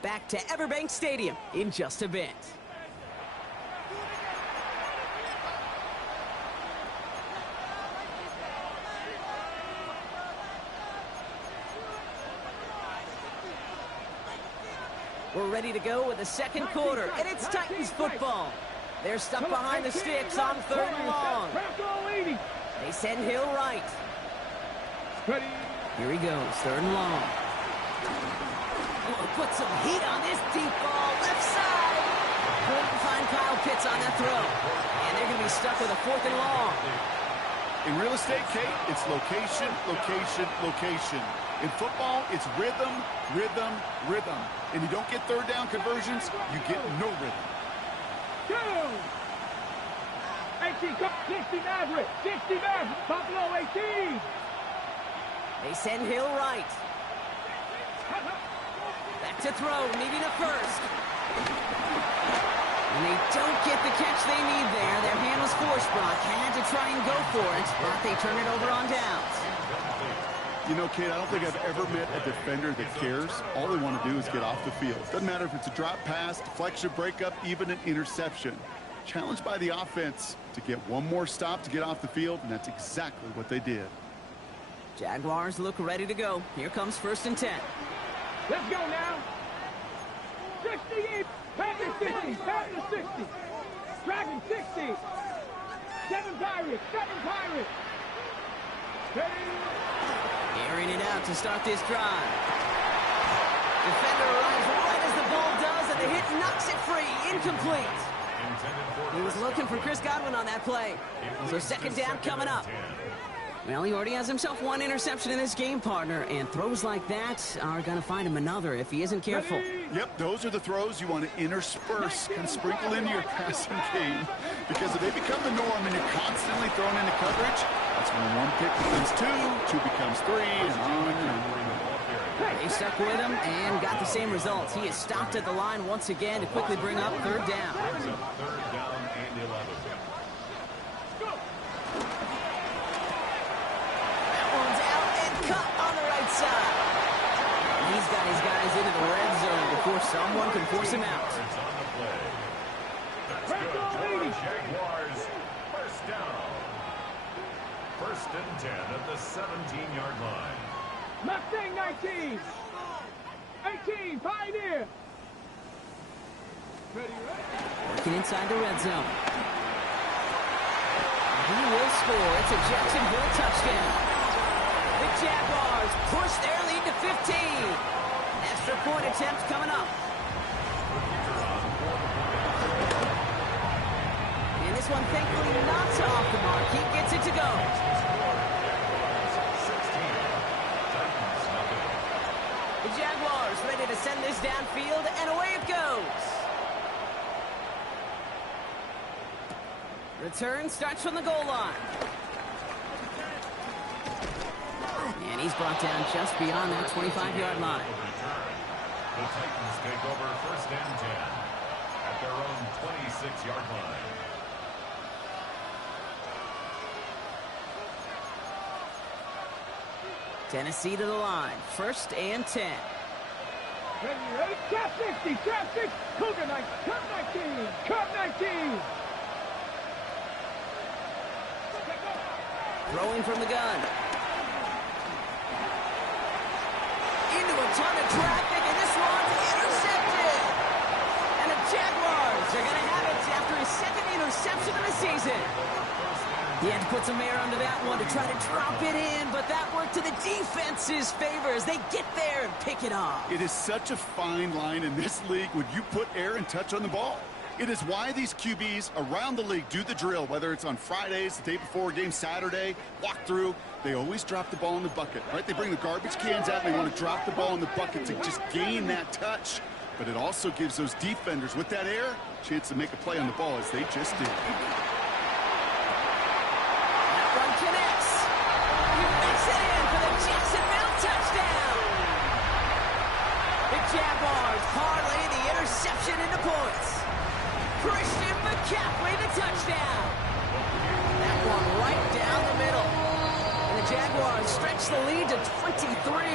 Back to Everbank Stadium in just a bit. We're ready to go with the 2nd quarter, and it's Titans football. They're stuck behind the sticks on 3rd and long. They send Hill right. Here he goes, 3rd and long. Oh, put some heat on this deep ball, left side. Couldn't find Kyle Pitts on that throw. And they're going to be stuck with a 4th and long. In real estate, Kate, it's location, location, location. In football, it's rhythm, rhythm, rhythm. And you don't get 3rd down conversions, you get no rhythm. 18, 60 Maverick, 60 Maverick, Buffalo 18. They send Hill right. Back to throw, needing a 1st. And they don't get the catch they need there. Their hand was forced, Brock. Had to try and go for it, but they turn it over on downs. You know, Kate, I don't think I've ever met a defender that cares. All they want to do is get off the field. Doesn't matter if it's a drop pass, deflection, breakup, even an interception. Challenged by the offense to get one more stop to get off the field, and that's exactly what they did. Jaguars look ready to go. Here comes 1st and 10. Let's go now. 68, Panther 60, Panther 60. Dragon 60. 7 Pirates, 7 Pirates. Airing it out to start this drive. Defender arrives right as the ball does, and the hit knocks it free. Incomplete. He was looking for Chris Godwin on that play. So second down coming up. Well, he already has himself one interception in this game, partner, and throws like that are going to find him another if he isn't careful. Yep, those are the throws you want to intersperse and sprinkle into your passing game, because if they become the norm and you're constantly thrown into coverage, that's when one pick becomes two becomes three, and on and on. They stuck with him and got the same results. He is stopped at the line once again to quickly bring up third down. Third down and 11. Cut on the right side. He's got his guys into the red zone before someone can force him out. It's on the play. That's good. Jaguars. First down. First and 10 at the 17-yard line. Mustang 19. 18, Pioneer. Working inside the red zone. He will score. It's a Jacksonville touchdown. The Jaguars push their lead to 15. Extra point attempt coming up. And this one thankfully not off the mark. He gets it to go. The Jaguars ready to send this downfield, and away it goes. Return starts from the goal line. And he's brought down just beyond that 25-yard line. The Titans take over first and 10 at their own 26-yard line. Tennessee to the line. First and 10. Trap 60, trap 6, Cougar 19, Cup 19, Cup 19. Throwing from the gun. Into a ton of traffic, and this one's intercepted. And the Jaguars are going to have it after his second interception of the season. He had to put some air under that one to try to drop it in, but that worked to the defense's favor as they get there and pick it off. It is such a fine line in this league when you put air and touch on the ball. It is why these QBs around the league do the drill, whether it's on Fridays, the day before a game, Saturday, walk through. They always drop the ball in the bucket, right? They bring the garbage cans out and they want to drop the ball in the bucket to just gain that touch. But it also gives those defenders with that air a chance to make a play on the ball as they just did. That one connects. He makes it in for the Jacksonville touchdown. The Jaguars parlay the interception into points. Christian McCaffrey, the touchdown. That one right down the middle. And the Jaguars stretch the lead to 23.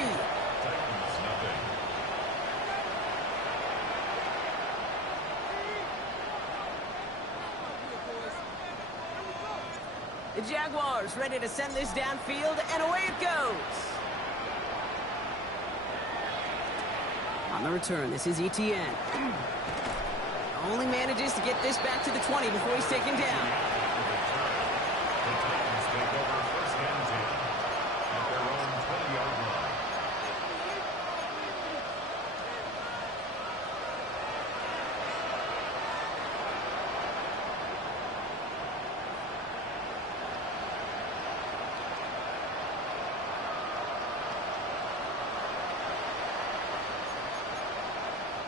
The Jaguars ready to send this downfield, and away it goes. On the return, this is Etienne. Only manages to get this back to the 20 before he's taken down. The Titans take over first and 10 at their own 20-yard line.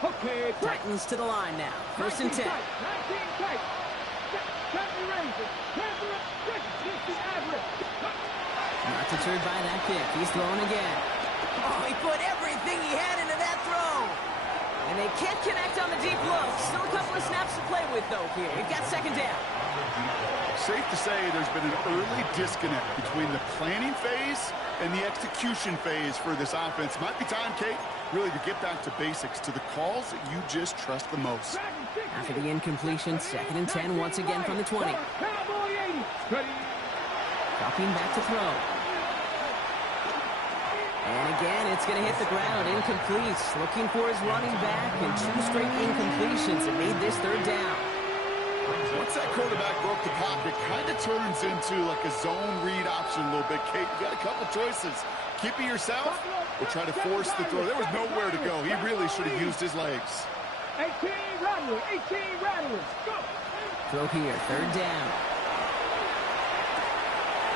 Okay, Titans to the line now. First and 10. 19 tight. Not deterred by that kick. He's throwing again. Oh, he put everything he had into that throw. And they can't connect on the deep look. Still a couple of snaps to play with, though, here. You've got second down. Safe to say there's been an early disconnect between the planning phase and the execution phase for this offense. Might be time, Kate, really to get back to basics, to the calls that you just trust the most. After the incompletion, second and 10 once again from the 20. Dropping back to throw. And again, it's going to hit the ground. Incomplete. Looking for his running back, and two straight incompletions that made this third down. Once that quarterback broke the pocket, kind of turns into like a zone read option a little bit. Kate, you got a couple choices. Keep it yourself or try to force the throw. There was nowhere to go. He really should have used his legs. 18 Rattler, 18 Rattler, go! Throw here, third down.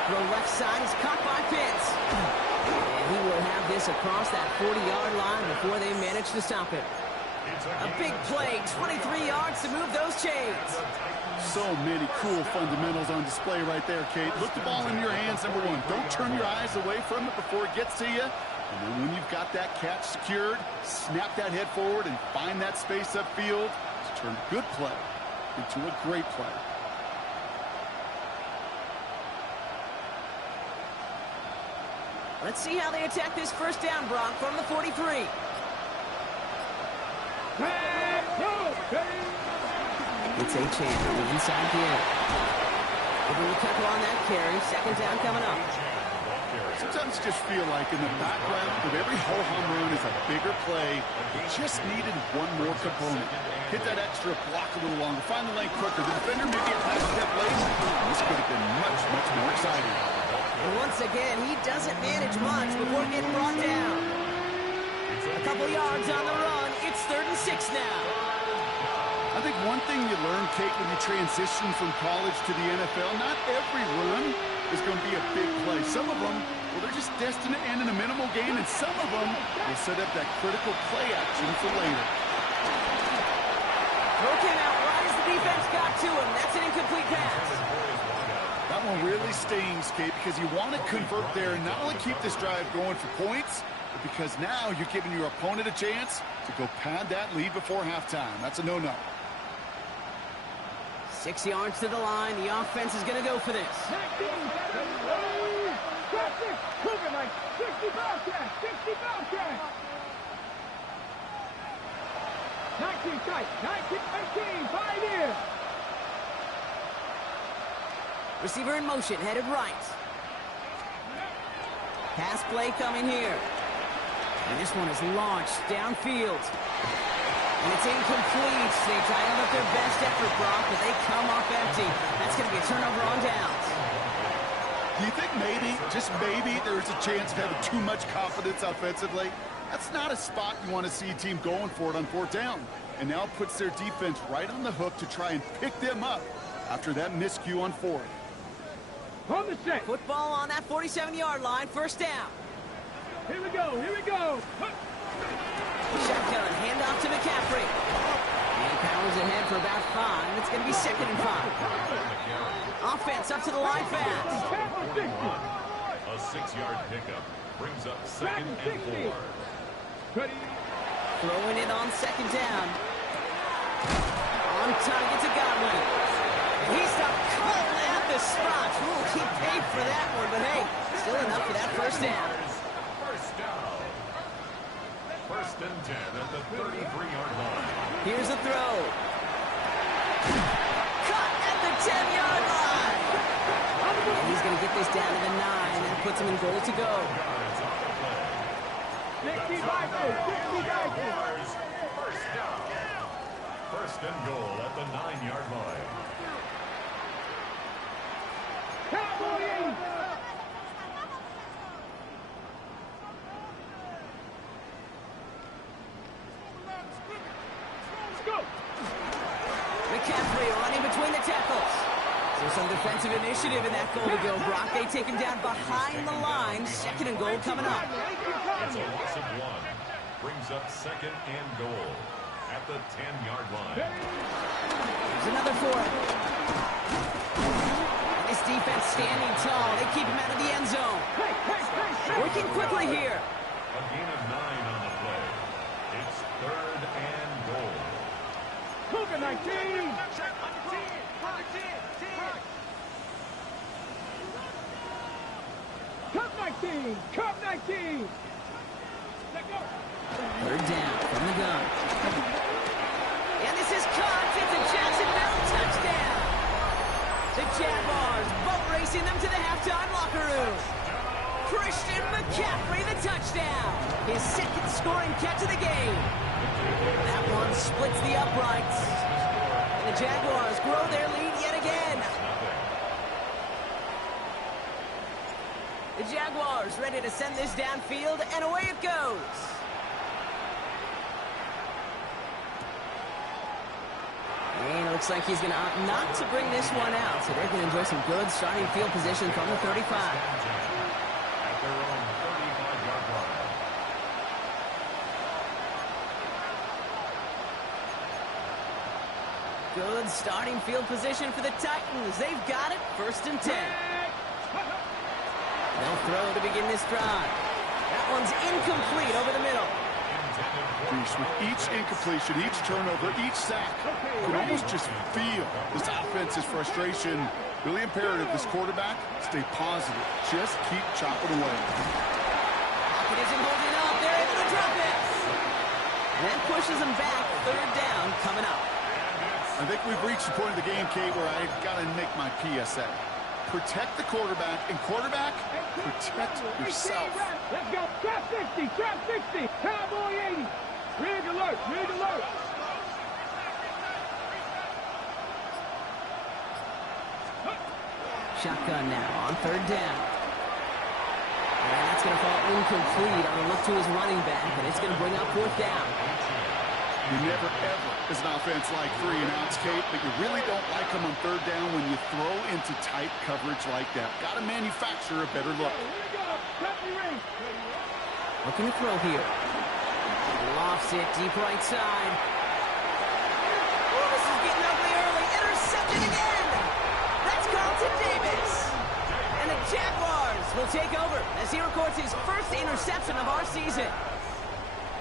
Throw left side is caught by Pitts. And he will have this across that 40-yard line before they manage to stop him. A big play, 23 yards to move those chains. So many cool fundamentals on display right there, Kate. Look the ball in your hands, number one. Don't turn your eyes away from it before it gets to you. And then when you've got that catch secured, snap that head forward and find that space upfield to turn a good play into a great play. Let's see how they attack this first down, Brock, from the 43. It's Achane on the inside here. Giving a couple on that carry. Second down coming up. Sometimes just feel like in the background of every ho-hum run is a bigger play. You just needed one more component. Hit that extra block a little longer. Find the lane quicker. The defender maybe a half step late. This could have been much, much more exciting. And once again, he doesn't manage much before getting brought down. A couple yards on the run. It's 3rd and 6 now. I think one thing you learn, Kate, when you transition from college to the NFL, not every run is going to be a big play. Some of them, well, they're just destined to end in a minimal gain, and some of them will set up that critical play action for later. Throw came out right as the defense got to him. That's an incomplete pass. That one really stings, Kate, because you want to convert there and not only keep this drive going for points, but because now you're giving your opponent a chance to go pad that lead before halftime. That's a no-no. 6 yards to the line. The offense is going to go for this. 19 tight, 19, 5 here. Receiver in motion, headed right. Pass play coming here. And this one is launched downfield. And it's incomplete. They dialed up their best effort, Brock, but they come off empty. That's going to be a turnover on downs. Do you think maybe, just maybe, there's a chance of having too much confidence offensively? That's not a spot you want to see a team going for it on 4th down. And now it puts their defense right on the hook to try and pick them up after that miscue on 4th. On the set. Football on that 47-yard line, 1st down. Here we go, here we go. Shotgun, handoff to McCaffrey. And powers ahead for about 5. It's going to be 2nd and 5. Offense up to the line fast. A 6-yard pickup brings up 2nd and 4. Ready. Throwing it on 2nd down. On target to Godwin. And he's stopped cold at the spot. Ooh, he paid for that one, but hey, still enough for that 1st down. First down. 1st and 10 at the 33-yard line. Here's a throw. Cut at the 10-yard line. And he's going to get this down to the 9. That puts him in goal to go. 60 Vikings, 60 Vikings. First down. 1st and goal at the 9-yard line. Cowboys. McCaffrey running between the tackles. So some defensive initiative in that goal to go. Brock, they take him down behind the line. 2nd and goal coming up. It's a loss of 1. Brings up 2nd and goal at the 10-yard line. There's another 4th. This defense standing tall. They keep him out of the end zone. Working quickly here. A gain of 9 on the play. It's 3rd and goal. Cougar 19. Cup 19. Cup 19. Let go. 3rd down from the gun. And this is caught. It's a Jacksonville touchdown. The Jaguars boat racing them to the halftime locker room. Christian McCaffrey, the touchdown. His 2nd scoring catch of the game. That one splits the uprights. And the Jaguars grow their lead yet again. The Jaguars ready to send this downfield, and away it goes. And it looks Looks like he's going to opt not to bring this one out, so they're going to enjoy some good starting field position from the 35. At their own 35-yard line. Good starting field position for the Titans. They've got it. 1st and 10. They'll throw to begin this drive. That one's incomplete over the middle. Bruce, with each incompletion, each turnover, each sack, you can almost just feel this offense's frustration. Really imperative, this quarterback, stay positive. Just keep chopping away. Pocket isn't holding up. They're able to drop it. And that pushes them back. 3rd down coming up. I think we've reached the point of the game, Kate, where I got to make my PSA. Protect the quarterback, and quarterback, protect yourself. Let's go. Trap 60, trap 60. Cowboy 80. Rig alert, rig alert. Shotgun now on 3rd down. And that's going to fall incomplete on a look to his running back, and it's going to bring up 4th down. You never, ever, as an offense, like 3 and outs, Kate, but you really don't like them on 3rd down when you throw into tight coverage like that. Got to manufacture a better look. Looking to throw here. Lofts it deep right side. Oh, this is getting ugly early. Intercepted again. That's Carlton Davis. And the Jaguars will take over as he records his 1st interception of our season.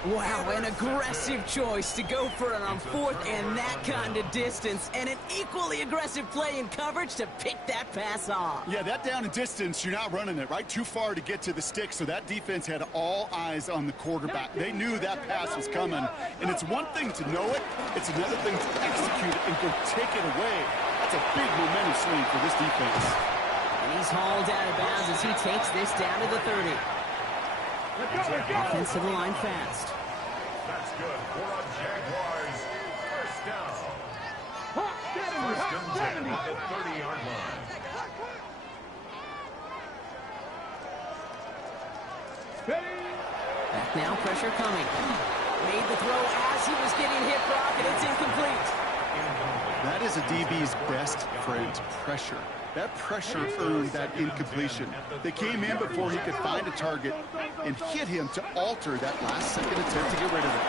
Wow, an aggressive choice to go for it on 4th and that kind of distance, and an equally aggressive play in coverage to pick that pass off. Yeah, that down and distance, you're not running it, right? Too far to get to the stick, so that defense had all eyes on the quarterback. They knew that pass was coming, and it's one thing to know it, it's another thing to execute it and go take it away. That's a big momentum swing for this defense. And he's hauled out of bounds as he takes this down to the 30. Offense to the line fast. That's good for our Jaguars. 1st down. 1st and 10 at the 30-yard line. Back now, pressure coming. Made the throw as he was getting hit, Brock, and it's incomplete. That is a DB's best friend, pressure. That pressure earned that incompletion. They came in before he could find a target and hit him to alter that last-second attempt to get rid of it.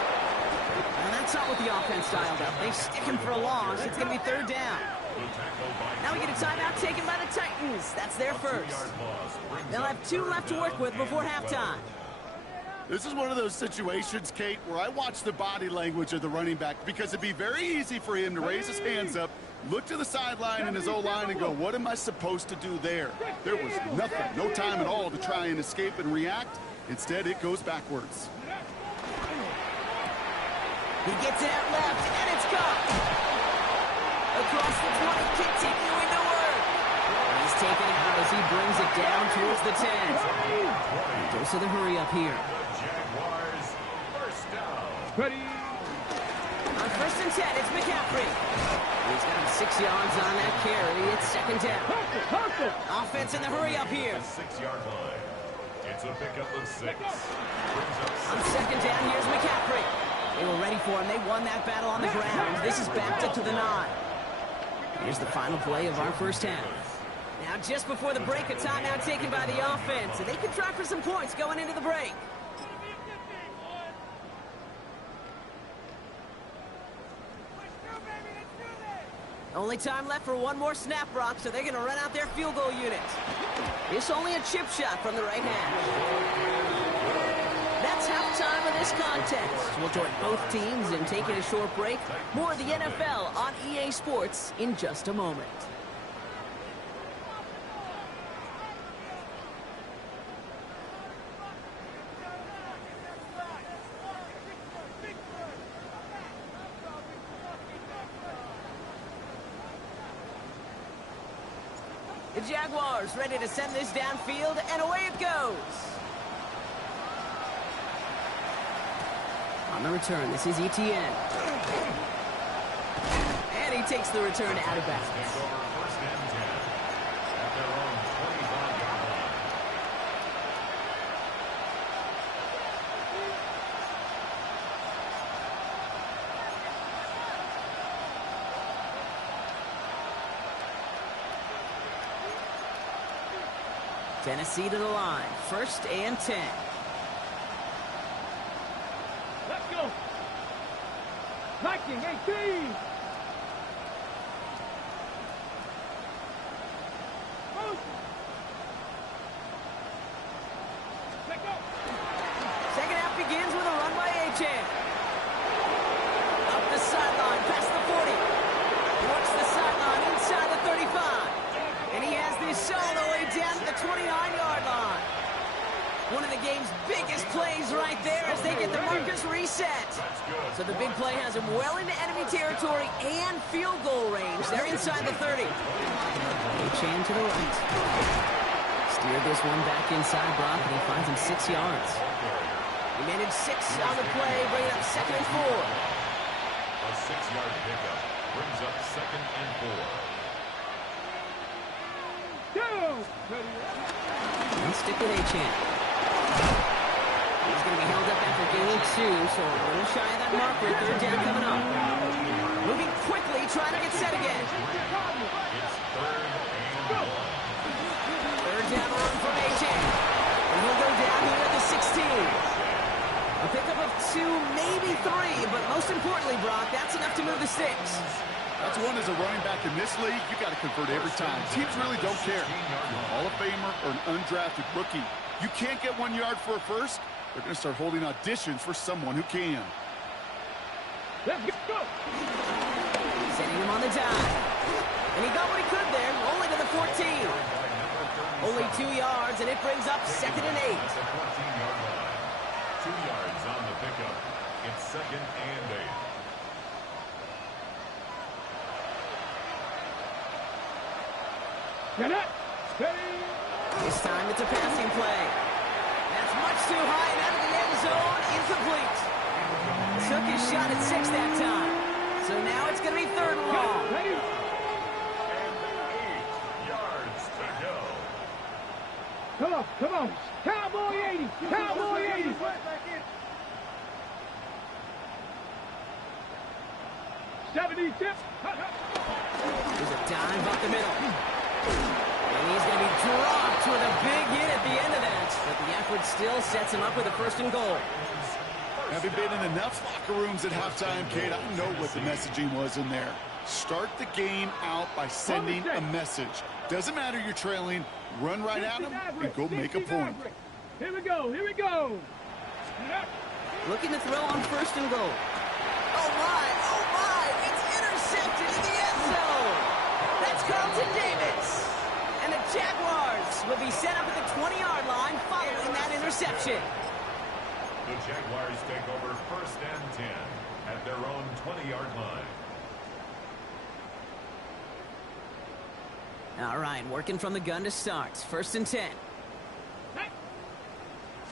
And that's not what the offense dialed up. They stick him for a loss. It's going to be 3rd down. Now we get a timeout taken by the Titans. That's their 1st. They'll have 2 left to work with before halftime. This is one of those situations, Kate, where I watch the body language of the running back because it'd be very easy for him to raise his hands up, look to the sideline in his O-line and go, what am I supposed to do there? There was nothing, no time at all to try and escape and react. Instead, it goes backwards. He gets it out left, and it's caught. Across the 20, continuing to work. He's taken it out as he brings it down towards the 10. He goes to the hurry up here. Jaguars, 1st down. Ready. On 1st and 10, it's McCaffrey. He's got him 6 yards on that carry. It's 2nd down. Offense in the hurry up here. 6-yard line. It's a pickup of 6. On 2nd down, here's McCaffrey. They were ready for him. They won that battle on the ground. This is backed up to the 9. Here's the final play of our 1st half. Now, just before the break, a timeout taken by the offense, and they can try for some points going into the break. Only time left for one more snap, Brock, so they're going to run out their field goal unit. It's only a chip shot from the right hash. That's halftime of this contest. We'll join both teams in taking a short break. More of the NFL on EA Sports in just a moment. The Jaguars ready to send this downfield, and away it goes. On the return, this is Etienne. And he takes the return out of bounds. First and 10 at their own 25-yard line. Tennessee to the line. 1st and 10. Let's go. Viking 18. Second half begins with a run by Achan. Up the sideline, past the 40. Works the sideline inside the 35. And he has this all the way down to the 29-yard line. One of the game's biggest plays right there as they get the markers reset. So the big play has him well into enemy territory and field goal range. They're inside the 30. Achan to the right. Steered this one back inside Brock, and he finds him 6 yards. He managed 6 on the play, bringing up 2nd and 4. A 6-yard pickup brings up 2nd and 4. Let's stick with Achan. He's going to be held up after gaining 2, so a little shy of that marker. 3rd down coming up. Moving quickly, trying to get set again. It's 3rd and 1. 3rd down run from Achan. And he'll go down here at the 16. A pickup of 2, maybe 3, but most importantly, Brock, that's enough to move the sticks. That's one as a running back in this league, you got to convert every time. Teams really don't care. Hall of Famer or an undrafted rookie. You can't get 1 yard for a first, they're going to start holding auditions for someone who can. Let's go. Setting him on the dive. And he got what he could there, only to the 14. Only 2 yards, and it brings up 2nd and 8. 2 yards on the pickup. It's 2nd and 8. Get it. This time it's a passing play. That's much too high and out of the end zone. Incomplete. Took his shot at 6 that time. So now it's going to be 3rd and long. Ready. And 8 yards to go. Come on, come on. Cowboy 80. Cowboy 80. 70 tip. There's a dive up the middle. And he's going to be dropped with a big hit at the end of that. But the effort still sets him up with a 1st and goal. Having been in enough locker rooms at halftime, Kate, I know what the messaging was in there. Start the game out by sending a message. Doesn't matter you're trailing, run right at them and go make a point. Here we go, here we go. Looking to throw on 1st and goal. Oh my, it's intercepted in the end zone. That's Carlton Davis. And the Jaguars will be set up at the 20-yard line following that interception. The Jaguars take over 1st and 10 at their own 20-yard line. All right, working from the gun to start. 1st and 10.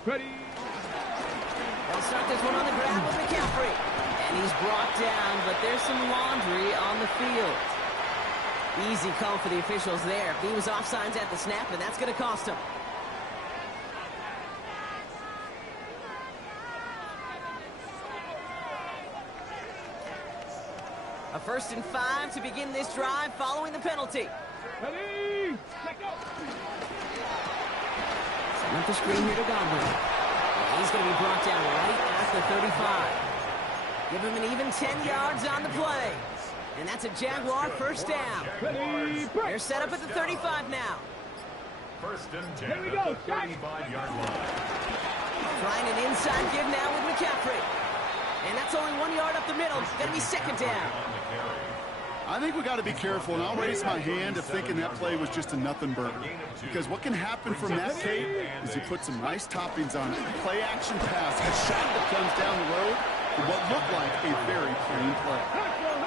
Ready. They'll start this one on the ground with McCaffrey. And he's brought down, but there's some laundry on the field. Easy call for the officials there. He was offsides at the snap, and that's going to cost him. A 1st and 5 to begin this drive following the penalty. Ready. Let go. Setting up the screen here to Godwin. And he's going to be brought down right at the 35. Give him an even 10 yards on the play. And that's a Jaguar 1st down. Ready. They're set up at the 35 now. 1st and 10 Here we at go. the 35-yard line. Trying an inside give now with McCaffrey. And that's only 1 yard up the middle. It's going to be 2nd down. I think we got to be careful, and I'll raise my hand if thinking that play was just a nothing burger. Because what can happen from that, Kate, is you put some nice toppings on it. Play action pass, a shot that comes down the road for what looked like a very clean play.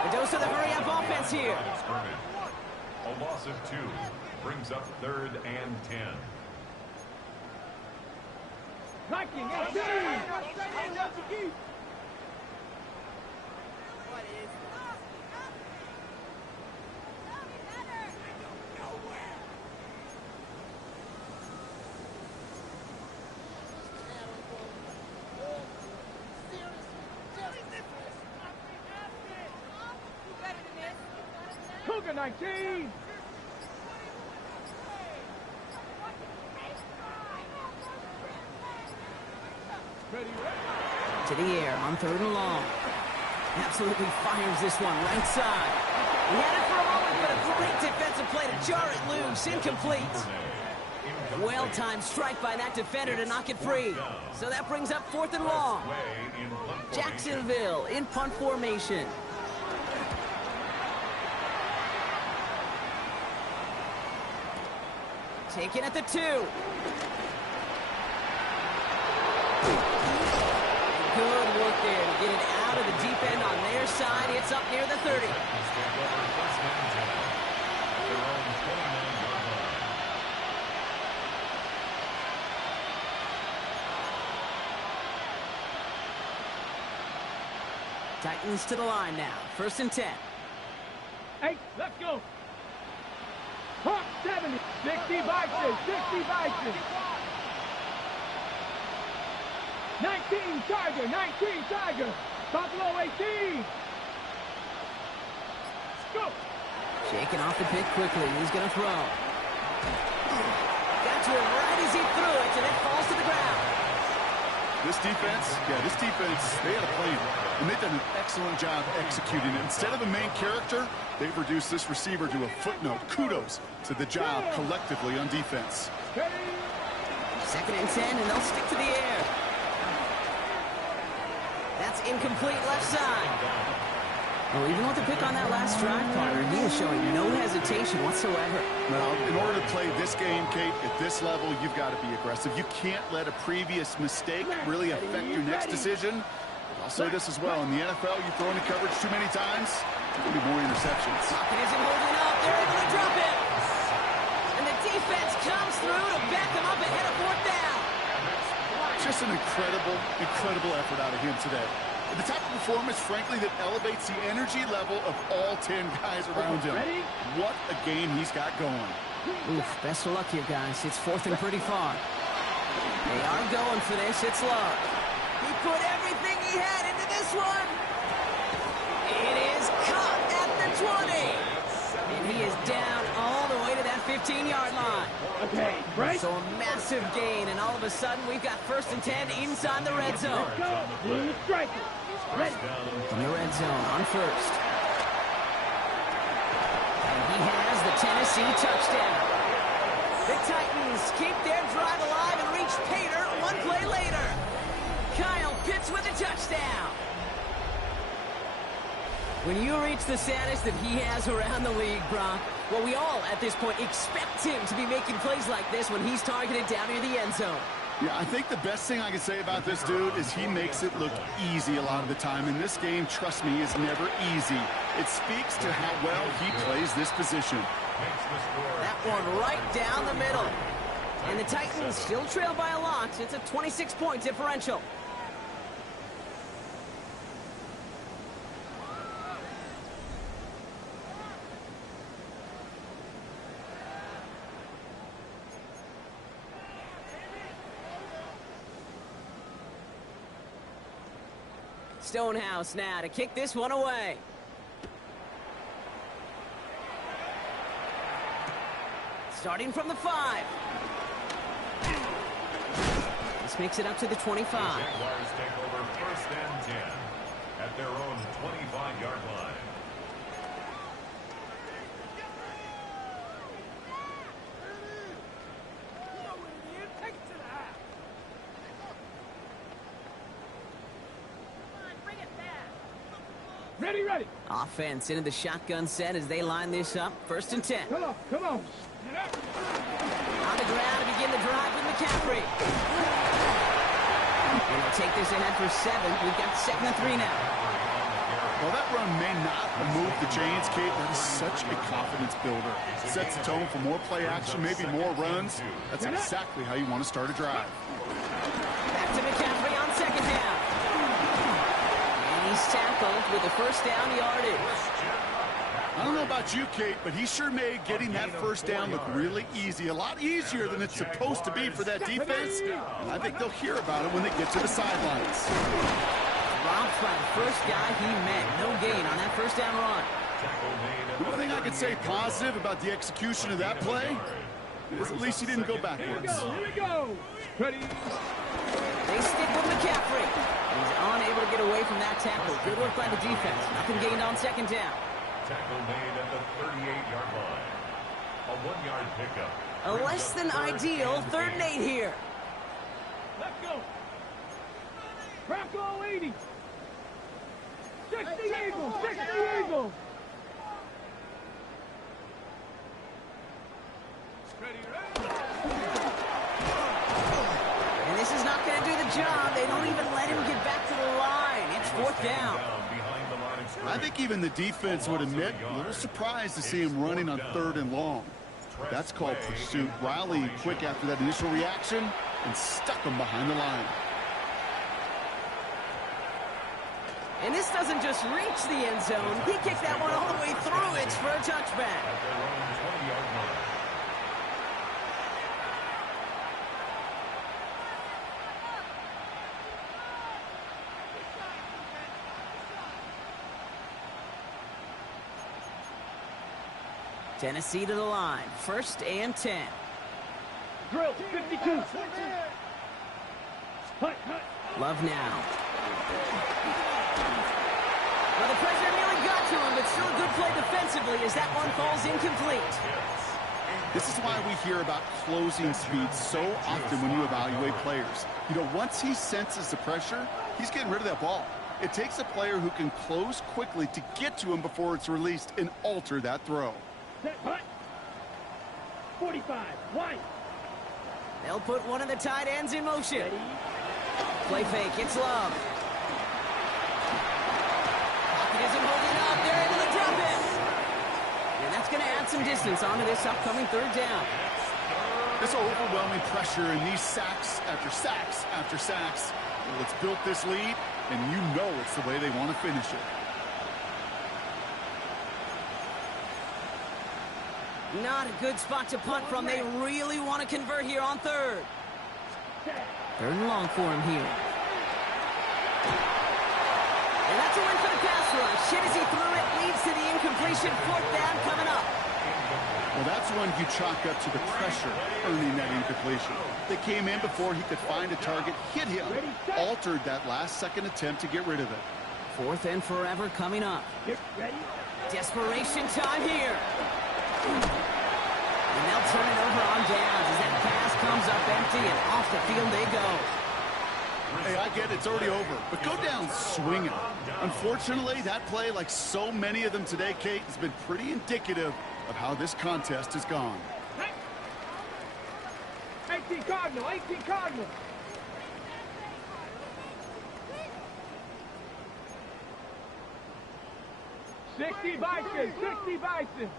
The dose of the hurry-up offense here. A loss of 2 brings up 3rd and 10. Viking 18. Cougar 19. To the air on 3rd and long. Absolutely fires this one right side. He had it for a moment, but a great defensive play to jar it loose. Incomplete. Well-timed strike by that defender to knock it free. So that brings up 4th and long. Jacksonville in punt formation. Taken at the 2. Good work there to get it out of the deep end on their side. It's up near the 30. Titans to the line now. 1st and 10. Hey, let's go. Hawk 70, 60 Vikings, 60 Vikings. 19 Tiger, 19 Tiger. Buffalo 18. Let's go. Shaking off the pick quickly. He's going to throw. Got to him right as he threw it, and it falls to the ground. This defense, they had a plan, and they've done an excellent job executing it. Instead of a main character, they've reduced this receiver to a footnote. Kudos to the job collectively on defense. 2nd and 10, and they'll stick to the air. That's incomplete left side. Well, even with the pick on that last drive, partner, he is showing no hesitation whatsoever. Now, in order to play this game, Kate, at this level, you've got to be aggressive. You can't let a previous mistake really affect your next decision. I'll say this as well. In the NFL, you throw into coverage too many times, there'll be more interceptions. Pocket isn't holding up. They're able to drop it. And the defense comes through to back them up ahead of 4th down. Just an incredible effort out of him today. The type of performance, frankly, that elevates the energy level of all 10 guys around him. What a game he's got going. Oof, best of luck here, guys. It's 4th and pretty far. They are going for this. It's Love. He put everything he had into this one. It is caught at the 20. And he is down all the way to that 15-yard line. Okay, right. So a massive gain, and all of a sudden, we've got 1st and 10 inside the red zone. Let's go. Blue striker. Ready. From the red zone on 1st. And he has the Tennessee touchdown. The Titans keep their drive alive and reach Pater 1 play later. Kyle Pitts with a touchdown. When you reach the status that he has around the league, Brock, well, we all at this point expect him to be making plays like this when he's targeted down near the end zone. Yeah, I think the best thing I can say about this dude is he makes it look easy a lot of the time. And this game, trust me, is never easy. It speaks to how well he plays this position. That one right down the middle. And the Titans still trail by a lot. It's a 26-point differential. Stonehouse now to kick this one away. Starting from the 5. This makes it up to the 25. Jaguars take over 1st and 10 at their own 25-yard line. Ready, ready. Offense into the shotgun set as they line this up. 1st and 10. Come on, come on. On the ground to begin the drive with McCaffrey. And they'll take this ahead for 7. We've got 2nd and 3 now. Well, that run may not have moved the chains, Kate. That is such a confidence builder. It sets the tone for more play action, maybe more runs. That's exactly how you want to start a drive. Back to McCaffrey on 2nd down. And he's tackled with the 1st down yardage. I don't know about you, Kate, but he sure made getting that 1st down look really easy. A lot easier than it's supposed to be for that defense. And I think they'll hear about it when they get to the sidelines. Dropped by the first guy he met. No gain on that 1st down run. The one thing I could say positive about the execution of that play, At least he didn't go backwards. Here we go. Ready. They stick with McCaffrey. He's unable to get away from that tackle. Good work by the defense. Nothing gained on second down. Tackle made at the 38-yard line. A 1-yard pickup. A less than ideal 3rd and 8 here. Let's go. Bronco 80. 60 Eagles. 60 Eagles. And this is not going to do the job. They don't even let him get back to the line. It's 4th down. I think even the defense would admit a little surprised to see him running on 3rd and long. That's called pursuit. Riley quick after that initial reaction and stuck him behind the line. And this doesn't just reach the end zone. He kicked that one all the way through it for a touchback. Tennessee to the line. 1st and 10. Drill 52. Hut. Love now. Well, the pressure nearly got to him, but still a good play defensively as that one falls incomplete. This is why we hear about closing speed so often when you evaluate players. You know, once he senses the pressure, he's getting rid of that ball. It takes a player who can close quickly to get to him before it's released and alter that throw. Set, hut. 45. White. They'll put one of the tight ends in motion. Play fake. It's Love. Pocket isn't holding up. They're able to drop it. And that's going to add some distance onto this upcoming 3rd down. This overwhelming pressure and these sacks after sacks after sacks. Well, it's built this lead, and you know it's the way they want to finish it. Not a good spot to punt from. They really want to convert here on 3rd. 3rd and long for him here. And that's a win for the pass rush. Hit as he threw it, leads to the incompletion. 4th down coming up. Well, that's one you chalk up to the pressure earning that incompletion. They came in before he could find a target, hit him, altered that last-second attempt to get rid of it. 4th and forever coming up. Get ready. Desperation time here. And they'll turn it over on downs as that pass comes up empty and off the field they go. Hey, I get it's already over, but go down swinging. Unfortunately, that play, like so many of them today, Kate, has been pretty indicative of how this contest has gone. 18 Cardinal, 18 Cardinal. $60 Bison, $60 Bison.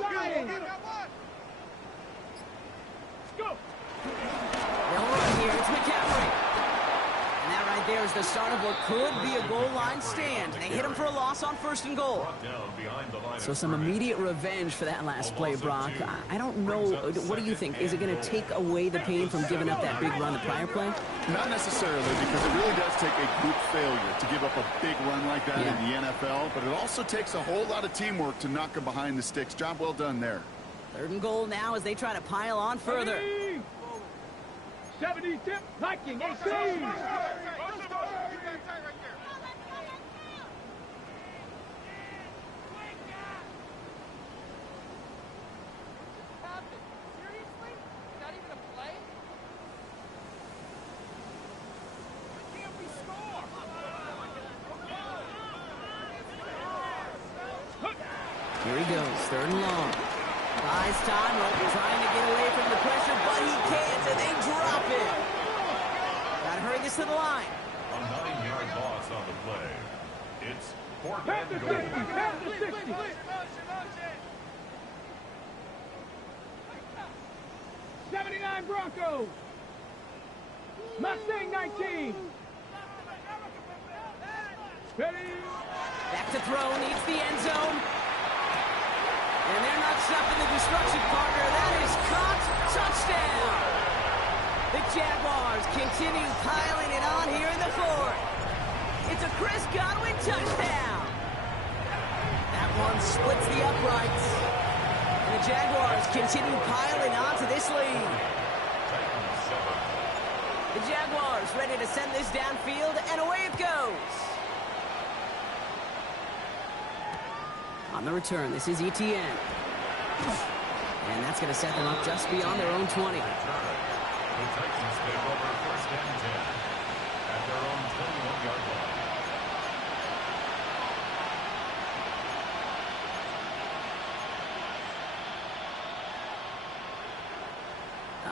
Lions. Go. They'll run here. It's McCaffrey. And that right there is the start of what could be a goal line stand. They hit him for a loss on 1st and goal. So some immediate revenge for that last play, Brock. I don't know. What do you think? Is it going to take away the pain from giving up that big run the prior play? Not necessarily, because it really does take a group failure to give up a big run like that in the NFL, but it also takes a whole lot of teamwork to knock him behind the sticks. Job well done there. 3rd and goal now as they try to pile on further. 70 tip, Viking, 18. Here he goes, 3rd and long. Buys time, trying to get away from the pressure, but he can't, and they drop it. Gotta hurry this to the line. A 9-yard loss on the play. It's 4th and goal. 60. 79 Broncos. Mustang 19. Ready. Back to throw, needs the end zone. And they're not stopping the destruction, partner. That is caught. Touchdown. The Jaguars continue piling it on here in the 4th. It's a Chris Godwin touchdown. the Jaguars continue piling onto this lead. The Jaguars ready to send this downfield, and away it goes. On the return, this is Etienne. And that's going to set them up just beyond their own 20. The Titans take over first and 10 at their own 21-yard line.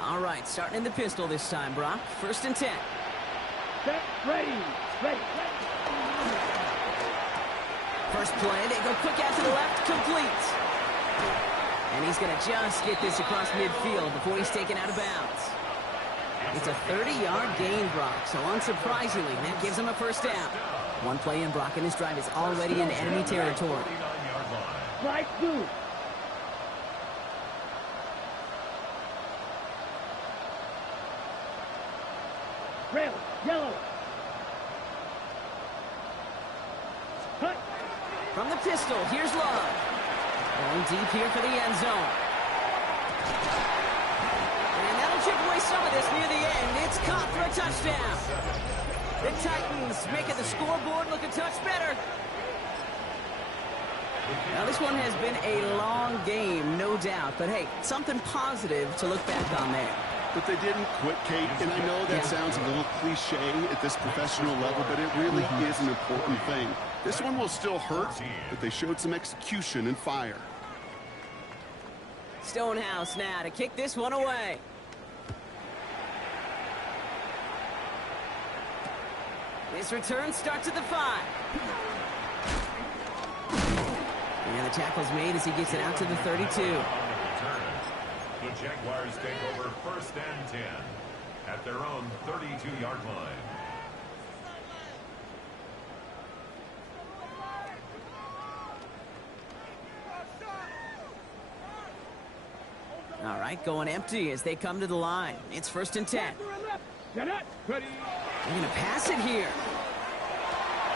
All right, starting in the pistol this time, Brock. First and 10. Set, ready. First play, they go quick out to the left, complete. And he's going to just get this across midfield before he's taken out of bounds. It's a 30-yard gain, Brock, so unsurprisingly, that gives him a first down. One play in, Brock, and this drive is already in enemy territory. Strike two. Red, yellow. Cut. From the pistol, here's Love. Going deep here for the end zone. And that'll chip away some of this near the end. It's caught for a touchdown. The Titans making the scoreboard look a touch better. Now, this one has been a long game, no doubt. But, hey, something positive to look back on there. But they didn't quit, Kate, and I know that sounds a little cliche at this professional level, but it really is an important thing. This one will still hurt, but they showed some execution and fire. Stonehouse now to kick this one away. This return starts at the 5. And the tackle's made as he gets it out to the 32. The Jaguars take over first and 10 at their own 32-yard line. All right, going empty as they come to the line. It's first and 10. Get it. Ready. They're going to pass it here.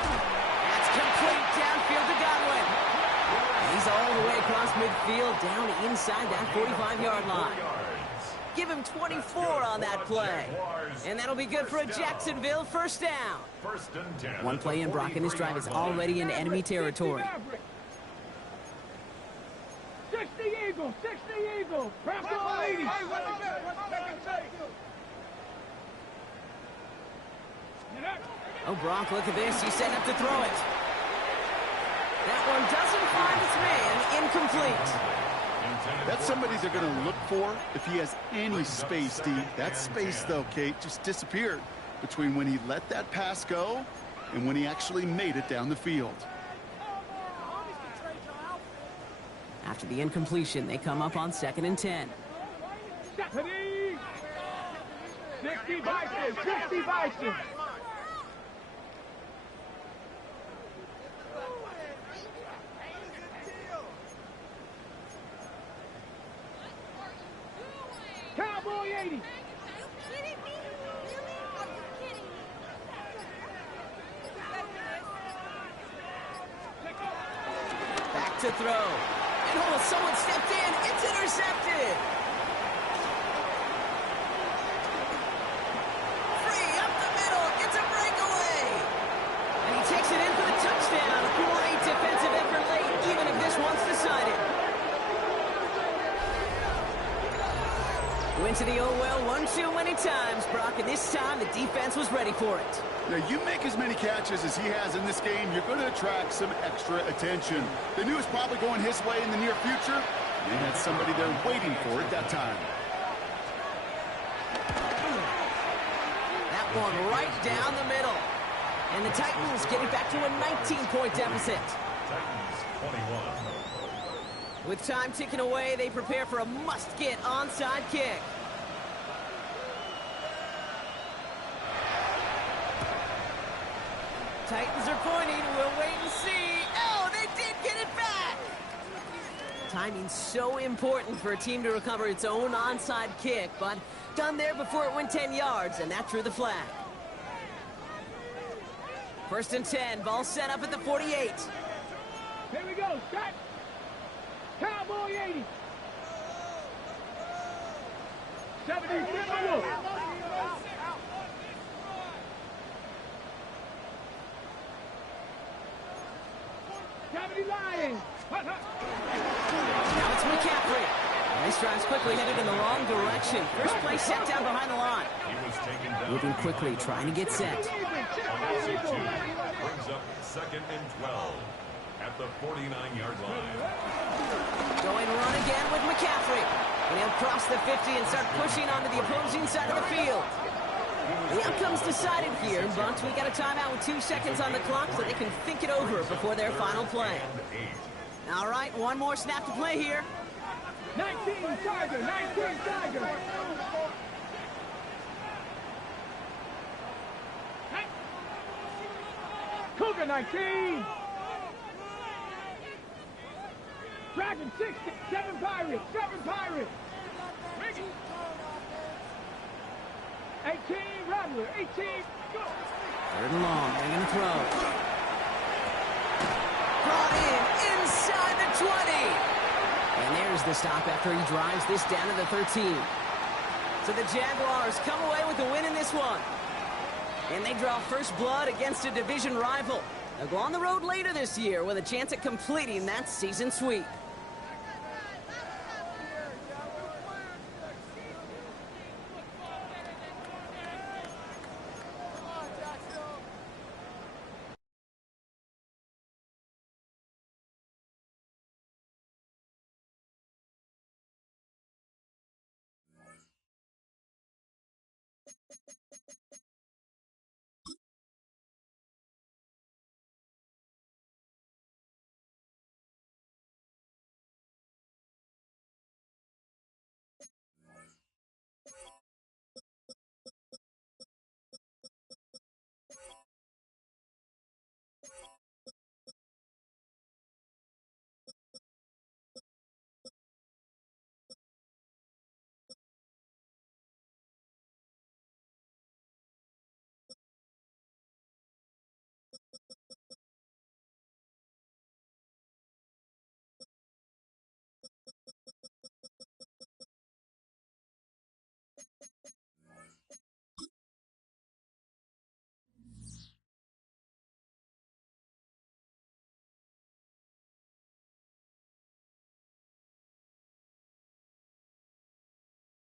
That's complete downfield to Godwin. He's all the way across midfield, down inside that 45-yard line. Give him 24 on that play. And that'll be good for a Jacksonville first down. First and 10. One play in, Brock, and this drive is already in enemy territory. 60 Eagles, 60 Eagles. Press all 80. Oh, Brock, look at this. He's setting up to throw it. That one doesn't find its man. Incomplete. That's somebody they're going to look for if he has any space, D. That space, though, Kate, just disappeared between when he let that pass go and when he actually made it down the field. After the incompletion, they come up on second and 10. 60 Bison, 60 Bison. Cowboy 80. Back to throw. And oh, someone stepped in. It's intercepted. Free up the middle. It's a breakaway. And he takes it in for the touchdown. Great defensive effort late, even if this one's decided. Went to the oh well one too many times, Brock, and this time the defense was ready for it. Now, you make as many catches as he has in this game, you're going to attract some extra attention. They knew it was probably going his way in the near future. They had somebody there waiting for it that time. That one right down the middle. And the Titans get it back to a 19-point deficit. Titans 21. With time ticking away, they prepare for a must-get onside kick. Titans are pointing. We'll wait and see. Oh, they did get it back! Timing's so important for a team to recover its own onside kick, but done there before it went 10 yards, and that drew the flag. First and 10, ball set up at the 48. Here we go, set. Cowboy 80. 70 Timberwolves. 70 Lions. Now it's McCaffrey. And this drive's quickly headed in the wrong direction. First play set down behind the line. He was taken down. Moving quickly, trying to get set. Brings up 2nd and 12 at the 49-yard line. Going run again with McCaffrey. And he'll cross the 50 and start pushing onto the opposing side of the field. The outcome's decided here, but we got a timeout with 2 seconds on the clock so they can think it over before their final play. All right, one more snap to play here. 19 Tiger, 19 Tiger. Cougar 19. Dragon 60, 7 Pirates, 7 Pirates. 18 Rattler, 18. Go. 3rd and long, they're going to throw. Brought in inside the 20. And there's the stop after he drives this down to the 13. So the Jaguars come away with the win in this one. And they draw first blood against a division rival. They'll go on the road later this year with a chance at completing that season sweep.